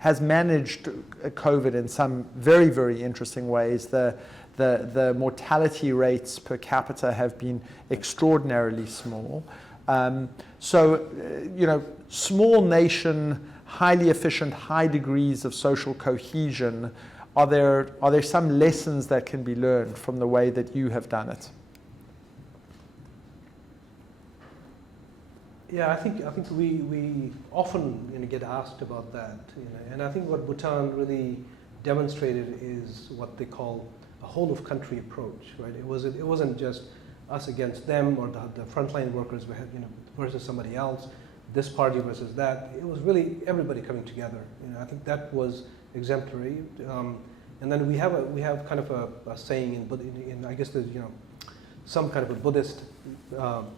has managed COVID in some very, very interesting ways. The mortality rates per capita have been extraordinarily small. Small nation, highly efficient, high degrees of social cohesion. Are there some lessons that can be learned from the way that you have done it? Yeah, I think we often get asked about that, and I think what Bhutan really demonstrated is what they call a whole of country approach, right? It wasn't just us against them or the frontline workers versus somebody else, this party versus that. It was really everybody coming together. I think that was exemplary. And then we have kind of a saying in I guess there's some kind of a Buddhist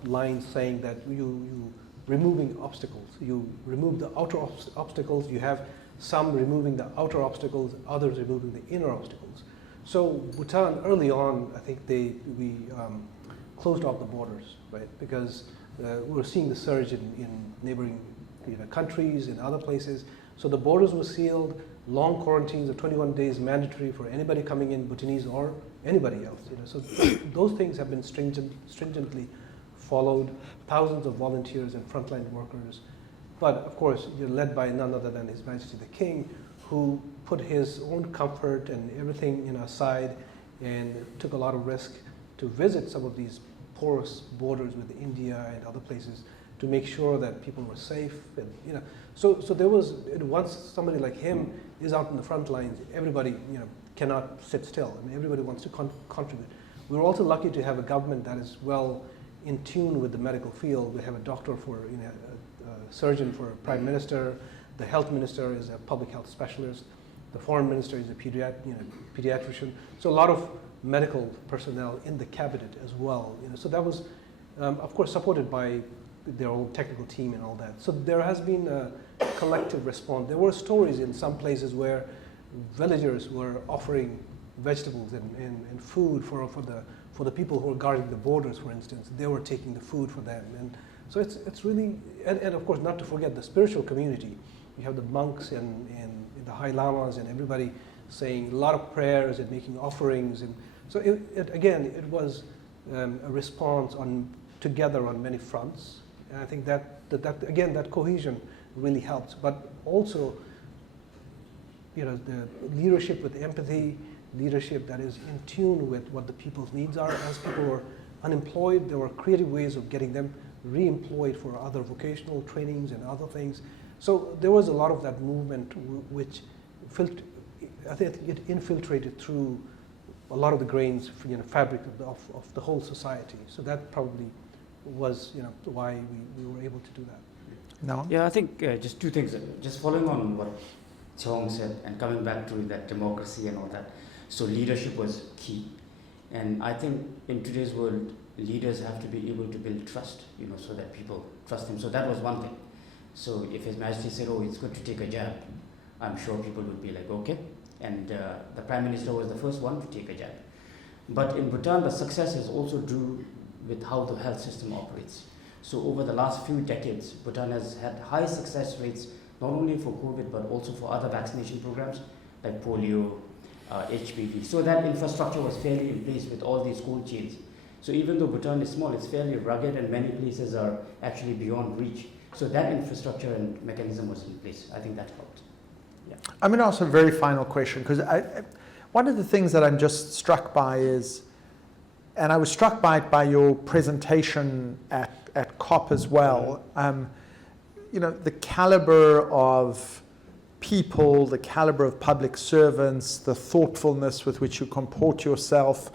line saying that you removing obstacles. You remove the outer obstacles. You have some removing the outer obstacles, others removing the inner obstacles. So Bhutan early on, I think we closed off the borders, right? Because we were seeing the surge in neighboring countries and other places. So the borders were sealed. Long quarantines of 21 days mandatory for anybody coming in, Bhutanese or anybody else. So those things have been stringently followed. Thousands of volunteers and frontline workers, but of course you're led by none other than His Majesty the King, who put his own comfort and everything aside and took a lot of risk to visit some of these porous borders with India and other places to make sure that people were safe. And so there was, once somebody like him is out in the front lines, everybody cannot sit still. I mean, everybody wants to contribute. We're also lucky to have a government that is well in tune with the medical field. We have a doctor for a surgeon for a prime minister. The health minister is a public health specialist. The foreign minister is a pediatrician. So a lot of medical personnel in the cabinet as well. So that was, of course, supported by their own technical team and all that. So there has been a collective response. There were stories in some places where villagers were offering vegetables and food for the people who were guarding the borders, for instance. They were taking the food for them. And so it's really, and of course not to forget the spiritual community. You have the monks and the High Lamas and everybody saying a lot of prayers and making offerings. And so it was a response together on many fronts. And I think that cohesion really helps. But also, the leadership with empathy, leadership that is in tune with what the people's needs are. As people were unemployed, there were creative ways of getting them re-employed for other vocational trainings and other things. So there was a lot of that movement which I think it infiltrated through a lot of the grains, fabric of the whole society. So that probably was why we were able to do that. No? Yeah, I think just two things. Just following on what Chong said and coming back to that democracy and all that. So leadership was key. And I think in today's world, leaders have to be able to build trust, so that people trust them. So that was one thing. So if His Majesty said, oh, it's good to take a jab, I'm sure people would be like, okay. And the Prime Minister was the first one to take a jab. But in Bhutan, the success is also due with how the health system operates. So over the last few decades, Bhutan has had high success rates, not only for COVID, but also for other vaccination programs like polio, HPV. So that infrastructure was fairly in place with all these cold chains. So even though Bhutan is small, it's fairly rugged and many places are actually beyond reach. So that infrastructure and mechanism was in place. I think that helped. Yeah. I'm going to ask a very final question, because one of the things that I'm just struck by is, and I was struck by it by your presentation at COP as well, the caliber of people, the caliber of public servants, the thoughtfulness with which you comport yourself,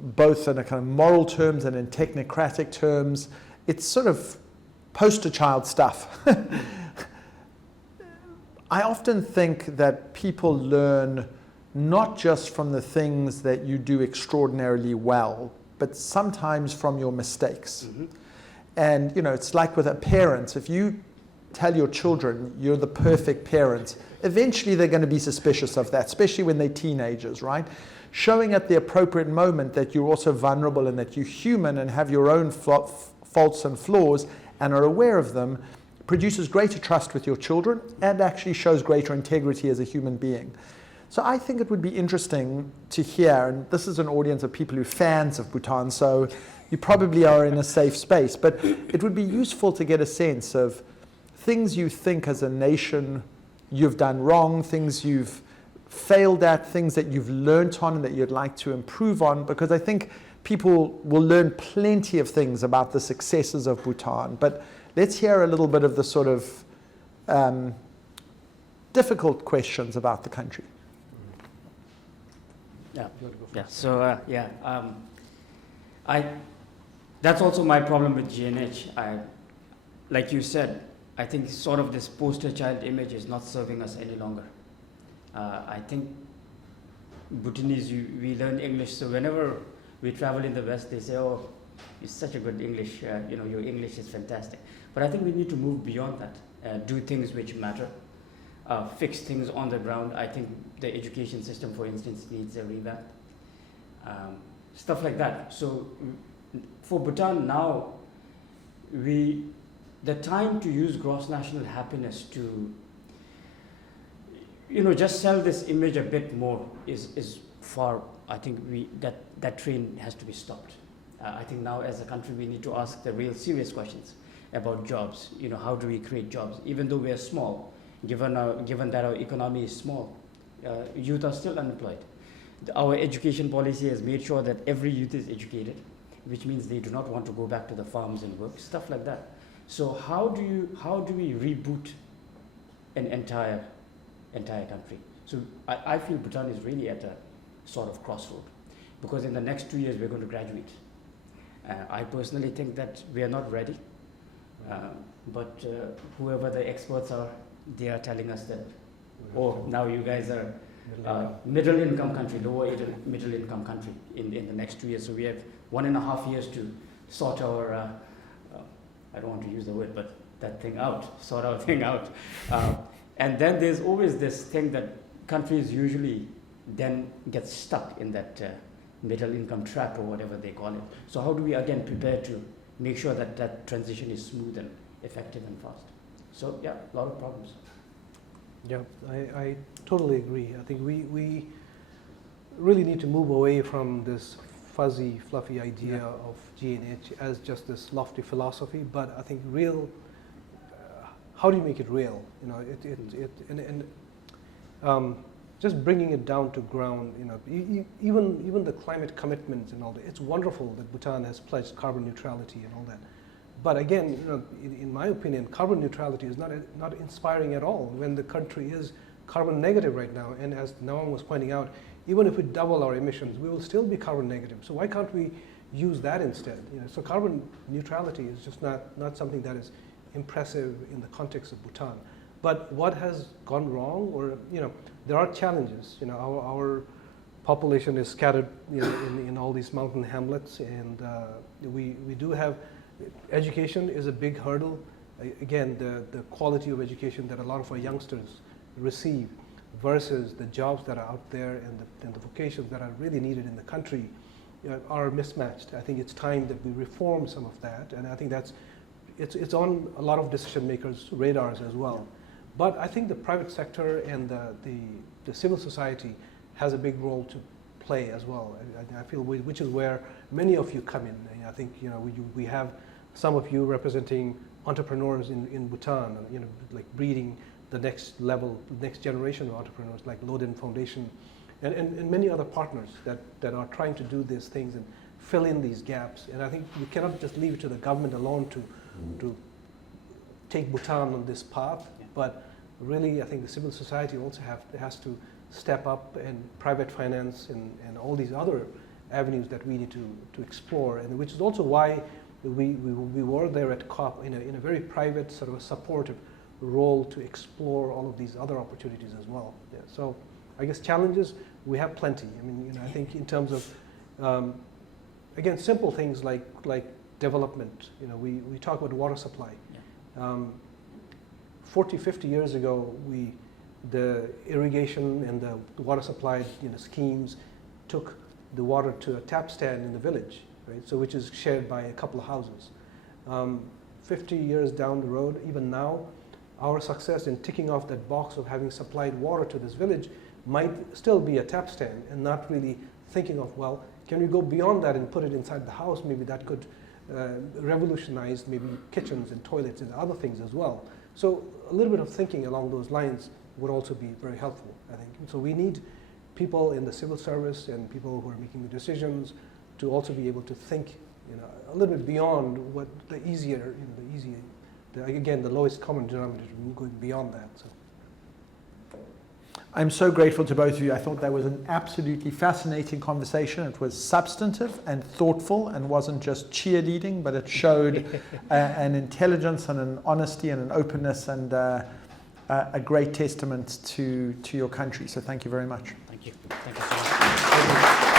both in a kind of moral terms and in technocratic terms. It's sort of poster child stuff. I often think that people learn not just from the things that you do extraordinarily well, but sometimes from your mistakes. Mm-hmm. And it's like with a parent, if you tell your children you're the perfect parent, eventually they're going to be suspicious of that, especially when they're teenagers, right? Showing at the appropriate moment that you're also vulnerable and that you're human and have your own faults and flaws and are aware of them produces greater trust with your children and actually shows greater integrity as a human being. So I think it would be interesting to hear, and this is an audience of people who are fans of Bhutan, so you probably are in a safe space, but it would be useful to get a sense of things you think as a nation you've done wrong, things you've failed at, things that you've learnt on and that you'd like to improve on, because I think people will learn plenty of things about the successes of Bhutan. But let's hear a little bit of the sort of difficult questions about the country. Yeah. So that's also my problem with GNH. Like you said, I think sort of this poster child image is not serving us any longer. I think Bhutanese, we learn English, so whenever we travel in the West, they say, "Oh, you're such a good English. Your English is fantastic." But I think we need to move beyond that. Do things which matter. Fix things on the ground. I think the education system, for instance, needs a revamp. Stuff like that. So for Bhutan now, the time to use gross national happiness to, just sell this image a bit more is far. I think that train has to be stopped. I think now as a country we need to ask the real serious questions about jobs. How do we create jobs? Even though we are small, given that our economy is small, youth are still unemployed. Our education policy has made sure that every youth is educated, which means they do not want to go back to the farms and work, stuff like that. So how do we reboot an entire country? So I feel Bhutan is really at a sort of crossroad, because in the next 2 years we're going to graduate. I personally think that we are not ready, but whoever the experts are, they are telling us that, now you guys are middle income country, lower middle income country in the next 2 years. So we have 1.5 years to sort our, I don't want to use the word, but sort our thing out. And then there's always this thing that countries usually then get stuck in that middle income trap or whatever they call it. So how do we again prepare to make sure that transition is smooth and effective and fast? So yeah, a lot of problems. Yeah, I totally agree. I think we really need to move away from this fuzzy, fluffy idea of GNH as just this lofty philosophy, but I think how do you make it real? Just bringing it down to ground. Even the climate commitments and all that. It's wonderful that Bhutan has pledged carbon neutrality and all that. But again, in my opinion, carbon neutrality is not inspiring at all when the country is carbon negative right now. And as Nawang was pointing out, even if we double our emissions, we will still be carbon negative. So why can't we use that instead? So carbon neutrality is just not something that is impressive in the context of Bhutan. But what has gone wrong, or there are challenges. Our population is scattered in all these mountain hamlets, and we do have. Education is a big hurdle. Again, the quality of education that a lot of our youngsters receive versus the jobs that are out there and the vocations that are really needed in the country are mismatched. I think it's time that we reform some of that, and I think it's on a lot of decision makers' radars as well. But I think the private sector and the civil society has a big role to play as well. I feel which is where many of you come in. And I think we have some of you representing entrepreneurs in Bhutan, like breeding the next generation of entrepreneurs, like Loden Foundation, and many other partners that are trying to do these things and fill in these gaps. And I think we cannot just leave it to the government alone to take Bhutan on this path, but really I think the civil society also has to step up, and private finance and all these other avenues that we need to explore, and which is also why we were there at COP in a very private, sort of a supportive role to explore all of these other opportunities as well. Yeah. So I guess challenges, we have plenty. I mean, I think in terms of, again, simple things like development. We talk about water supply. 40, 50 years ago, the irrigation and the water supply schemes took the water to a tap stand in the village, right? So which is shared by a couple of houses. 50 years down the road, even now, our success in ticking off that box of having supplied water to this village might still be a tap stand, and not really thinking of, well, can we go beyond that and put it inside the house? Maybe that could revolutionize maybe kitchens and toilets and other things as well. So a little bit of thinking along those lines would also be very helpful, I think. And so we need people in the civil service and people who are making the decisions to also be able to think, a little bit beyond what the easier, again, the lowest common denominator, going beyond that. So. I'm so grateful to both of you. I thought that was an absolutely fascinating conversation. It was substantive and thoughtful and wasn't just cheerleading, but it showed an intelligence and an honesty and an openness and a great testament to your country. So thank you very much. Thank you. Thank you so much.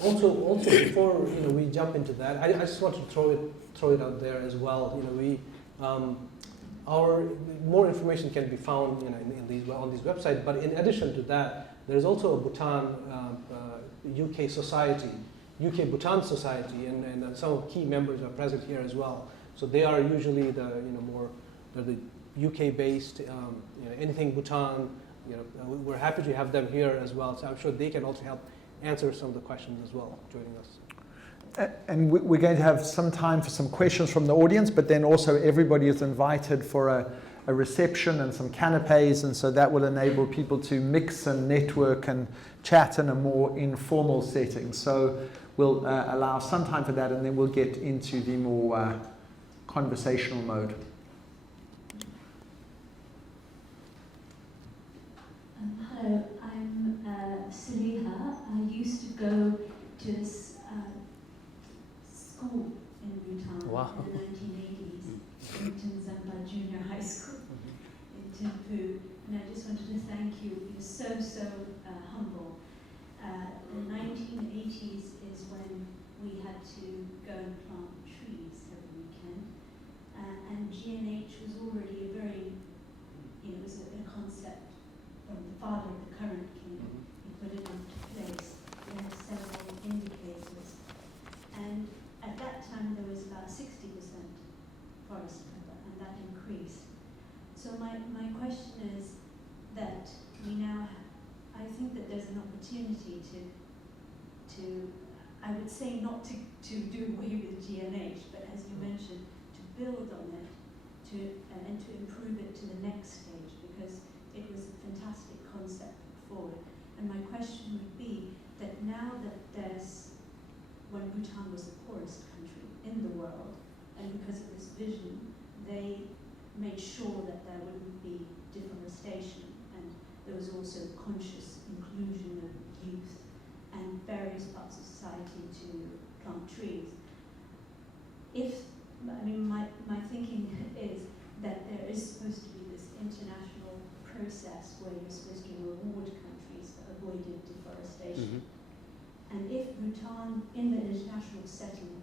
Also, before we jump into that, I just want to throw it out there as well. Our more information can be found on these websites. But in addition to that, there is also a Bhutan UK society, UK Bhutan Society, and some key members are present here as well. So they are usually the UK based. Anything Bhutan. We're happy to have them here as well. So I'm sure they can also help answer some of the questions as well, joining us. And we're going to have some time for some questions from the audience, but then also everybody is invited for a reception and some canapes, and so that will enable people to mix and network and chat in a more informal setting. So we'll allow some time for that, and then we'll get into the more conversational mode. Hello, I'm Saliha. I used to go to this school in Bhutan in the 1980s, Zampa Junior High School in Thimphu, and I just wanted to thank you. You're so humble. The 1980s is when we had to go and plant trees every weekend, and GNH was already a very, it was a concept from the father of the current king. He put it into place. We had several indicators. And at that time there was about 60% forest cover, and that increased. So my question is that we now I think that there's an opportunity to I would say not to do away with GNH, but as you mentioned, to build on it and to improve it to the next stage, because it was a fantastic concept forward. And my question would be that now that when Bhutan was the poorest country in the world, and because of this vision, they made sure that there wouldn't be deforestation, and there was also conscious inclusion of youth and various parts of society to plant trees. My thinking is that there is supposed to be this international process where you're supposed to reward countries for avoiding deforestation. Mm-hmm. And if Bhutan, in the international setting,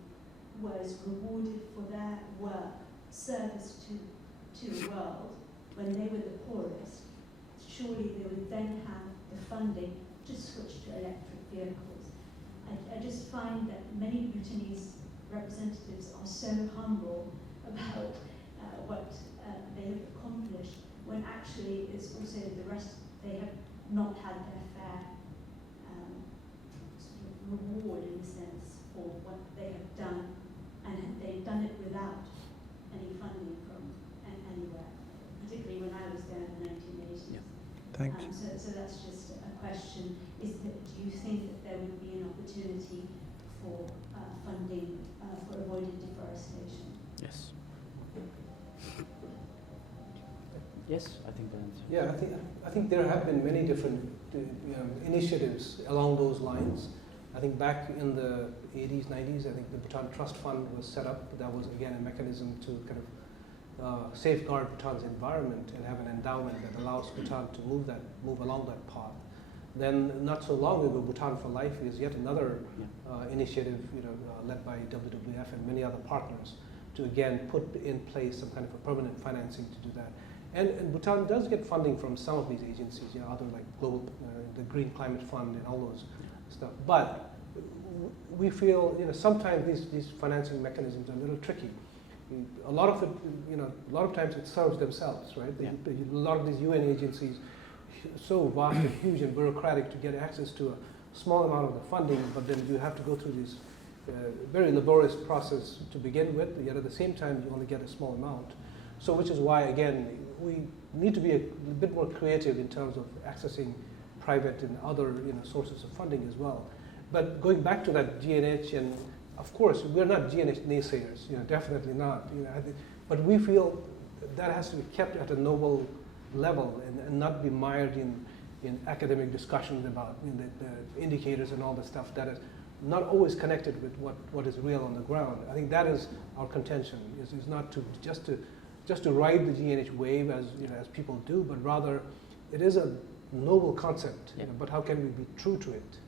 was rewarded for their work, service to the world, when they were the poorest, surely they would then have the funding to switch to electric vehicles. I just find that many Bhutanese representatives are so humble about what they have accomplished, when actually it's also the rest, they have not had their fair sort of reward, in a sense, for what they have done, and they've done it without any funding from anywhere, particularly when I was there in the 1980s. Yeah. Thank you. So that's just a question, is that do you think that there would be an opportunity for funding for avoided deforestation? Yes. Yes, I think the answer. Yeah, I think there have been many different initiatives along those lines. I think back in the 80s, 90s, I think the Bhutan Trust Fund was set up. That was again a mechanism to kind of safeguard Bhutan's environment and have an endowment that allows Bhutan to move along that path. Then not so long ago, Bhutan for Life is yet another initiative, led by WWF and many other partners to again put in place some kind of a permanent financing to do that. And Bhutan does get funding from some of these agencies, other like global, the Green Climate Fund and all those stuff. But we feel, sometimes these financing mechanisms are a little tricky. A lot of it, a lot of times it serves themselves, right? A lot of these UN agencies, so vast and huge and bureaucratic to get access to a small amount of the funding, but then you have to go through this very laborious process to begin with, yet at the same time you only get a small amount. So which is why, again, we need to be a bit more creative in terms of accessing private and other sources of funding as well. But going back to that GNH, and of course, we're not GNH naysayers, definitely not. But we feel that has to be kept at a noble level and not be mired in academic discussions about the indicators and all the stuff that is not always connected with what is real on the ground. I think that is our contention, is not to just to ride the GNH wave as people do, but rather it is a noble concept, but how can we be true to it?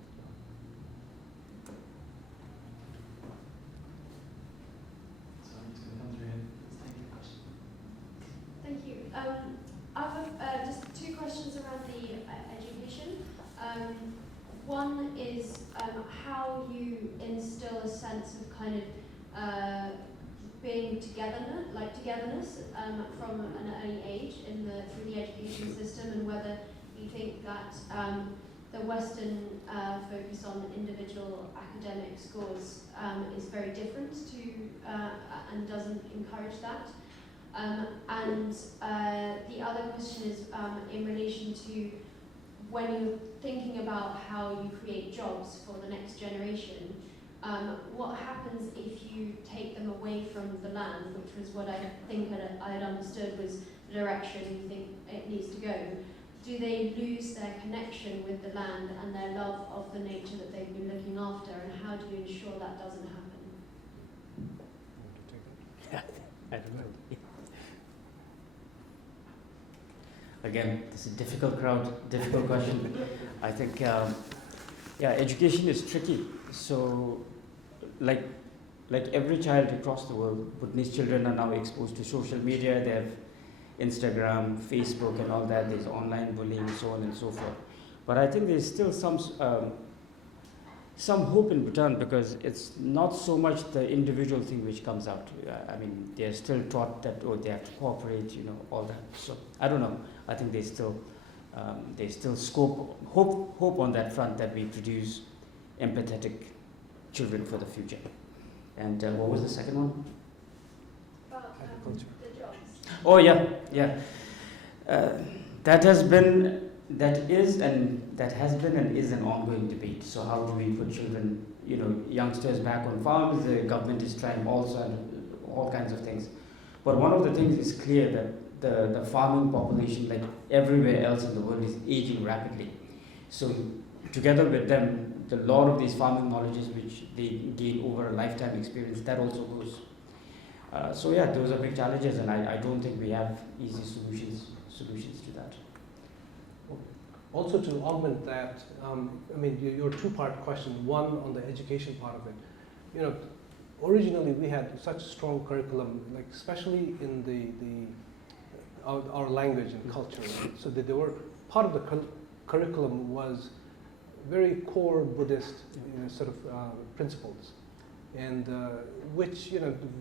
Thank you. I have just two questions around the education. One is how you instill a sense of kind of being togetherness from an early age through the education system, and whether you think that the Western focus on individual academic scores is very different to and doesn't encourage that. And the other question is in relation to when you're thinking about how you create jobs for the next generation, what happens if you take them away from the land, which was what I think I had understood was the direction you think it needs to go? Do they lose their connection with the land and their love of the nature that they've been looking after, and how do you ensure that doesn't happen? I don't know. Again, this is a difficult question. I think, education is tricky. So, like every child across the world, Bhutanese children are now exposed to social media. They have Instagram, Facebook, and all that. There's online bullying, so on and so forth. But I think there's still some hope in Bhutan, because it's not so much the individual thing which comes out. I mean, they're still taught that they have to cooperate, all that. So I don't know. I think there's still hope on that front, that we produce empathetic children for the future. And what was the second one? About the jobs. Oh yeah. That has been and is an ongoing debate. So how do we put children, youngsters back on farms? The government is trying all kinds of things. But one of the things is clear, that the farming population, like everywhere else in the world, is aging rapidly. So together with them, a lot of these farming knowledges which they gain over a lifetime experience, that also goes. Those are big challenges, and I don't think we have easy solutions to that. Also, to augment that, your two-part question. One, on the education part of it. Originally we had such strong curriculum, like especially in our language and culture. So that they were part of the curriculum was very core Buddhist sort of principles, and which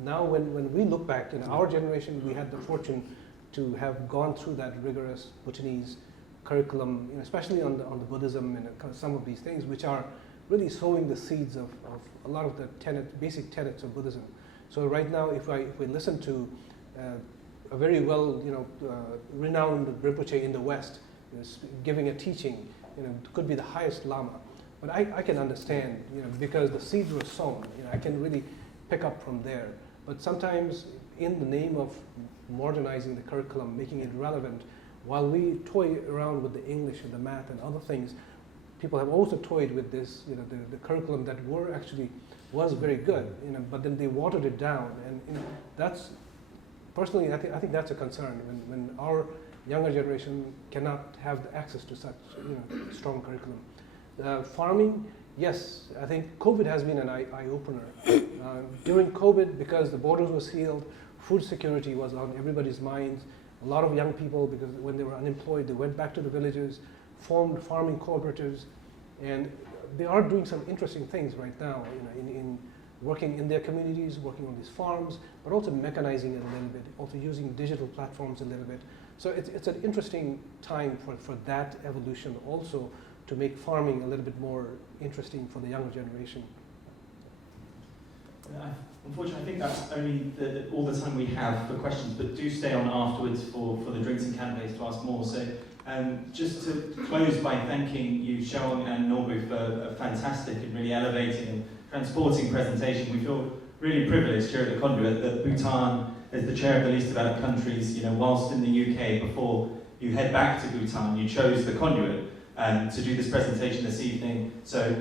now when we look back, our generation, we had the fortune to have gone through that rigorous Bhutanese curriculum, especially on the Buddhism and some of these things, which are really sowing the seeds of a lot of the basic tenets of Buddhism. So right now, if we listen to a very well renowned Rinpoche in the West giving a teaching, could be the highest Lama, but I can understand, because the seeds were sown. I can really pick up from there. But sometimes, in the name of modernizing the curriculum, making it relevant, while we toy around with the English and the math and other things, people have also toyed with this, the curriculum that was very good, but then they watered it down, and that's personally, I think that's a concern when our younger generation cannot have the access to such strong curriculum. Farming, yes, I think COVID has been an eye-opener. During COVID, because the borders were sealed, food security was on everybody's minds. A lot of young people, because when they were unemployed, they went back to the villages, formed farming cooperatives, and they are doing some interesting things right now, in working in their communities, working on these farms, but also mechanizing it a little bit, also using digital platforms a little bit. So it's an interesting time for that evolution also, to make farming a little bit more interesting for the younger generation. Unfortunately, I think that's only all the time we have for questions, but do stay on afterwards for the drinks and canapes to ask more. So just to close by thanking you, Shewang and Norbu, for a fantastic and really elevating and transporting presentation. We feel really privileged here at the Conduit that Bhutan, as the chair of the least developed countries, whilst in the UK, before you head back to Bhutan, you chose the Conduit to do this presentation this evening. So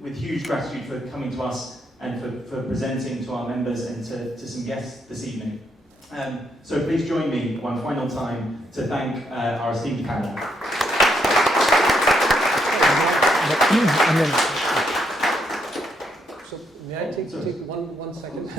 with huge gratitude for coming to us and for presenting to our members and to some guests this evening. So please join me one final time to thank our esteemed panel. So may I take one second?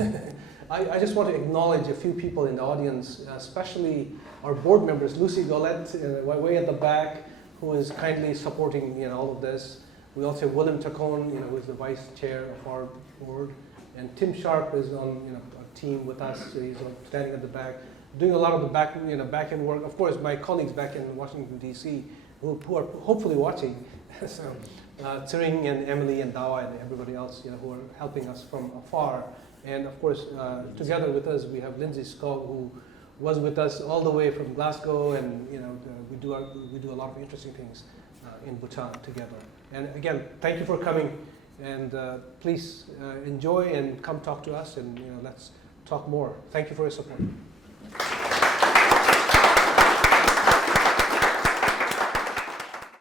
I just want to acknowledge a few people in the audience, especially our board members, Lucy Golette, way at the back, who is kindly supporting all of this. We also have William Tacone, who is the vice chair of our board, and Tim Sharp is on a team with us. So he's standing at the back, doing a lot of the back end work. Of course, my colleagues back in Washington D.C. who are hopefully watching. So Tsering and Emily and Dawa and everybody else who are helping us from afar. And of course, together with us, we have Lindsay Skog, who was with us all the way from Glasgow, and we do a lot of interesting things in Bhutan together. And again, thank you for coming, and please enjoy and come talk to us, and let's talk more. Thank you for your support.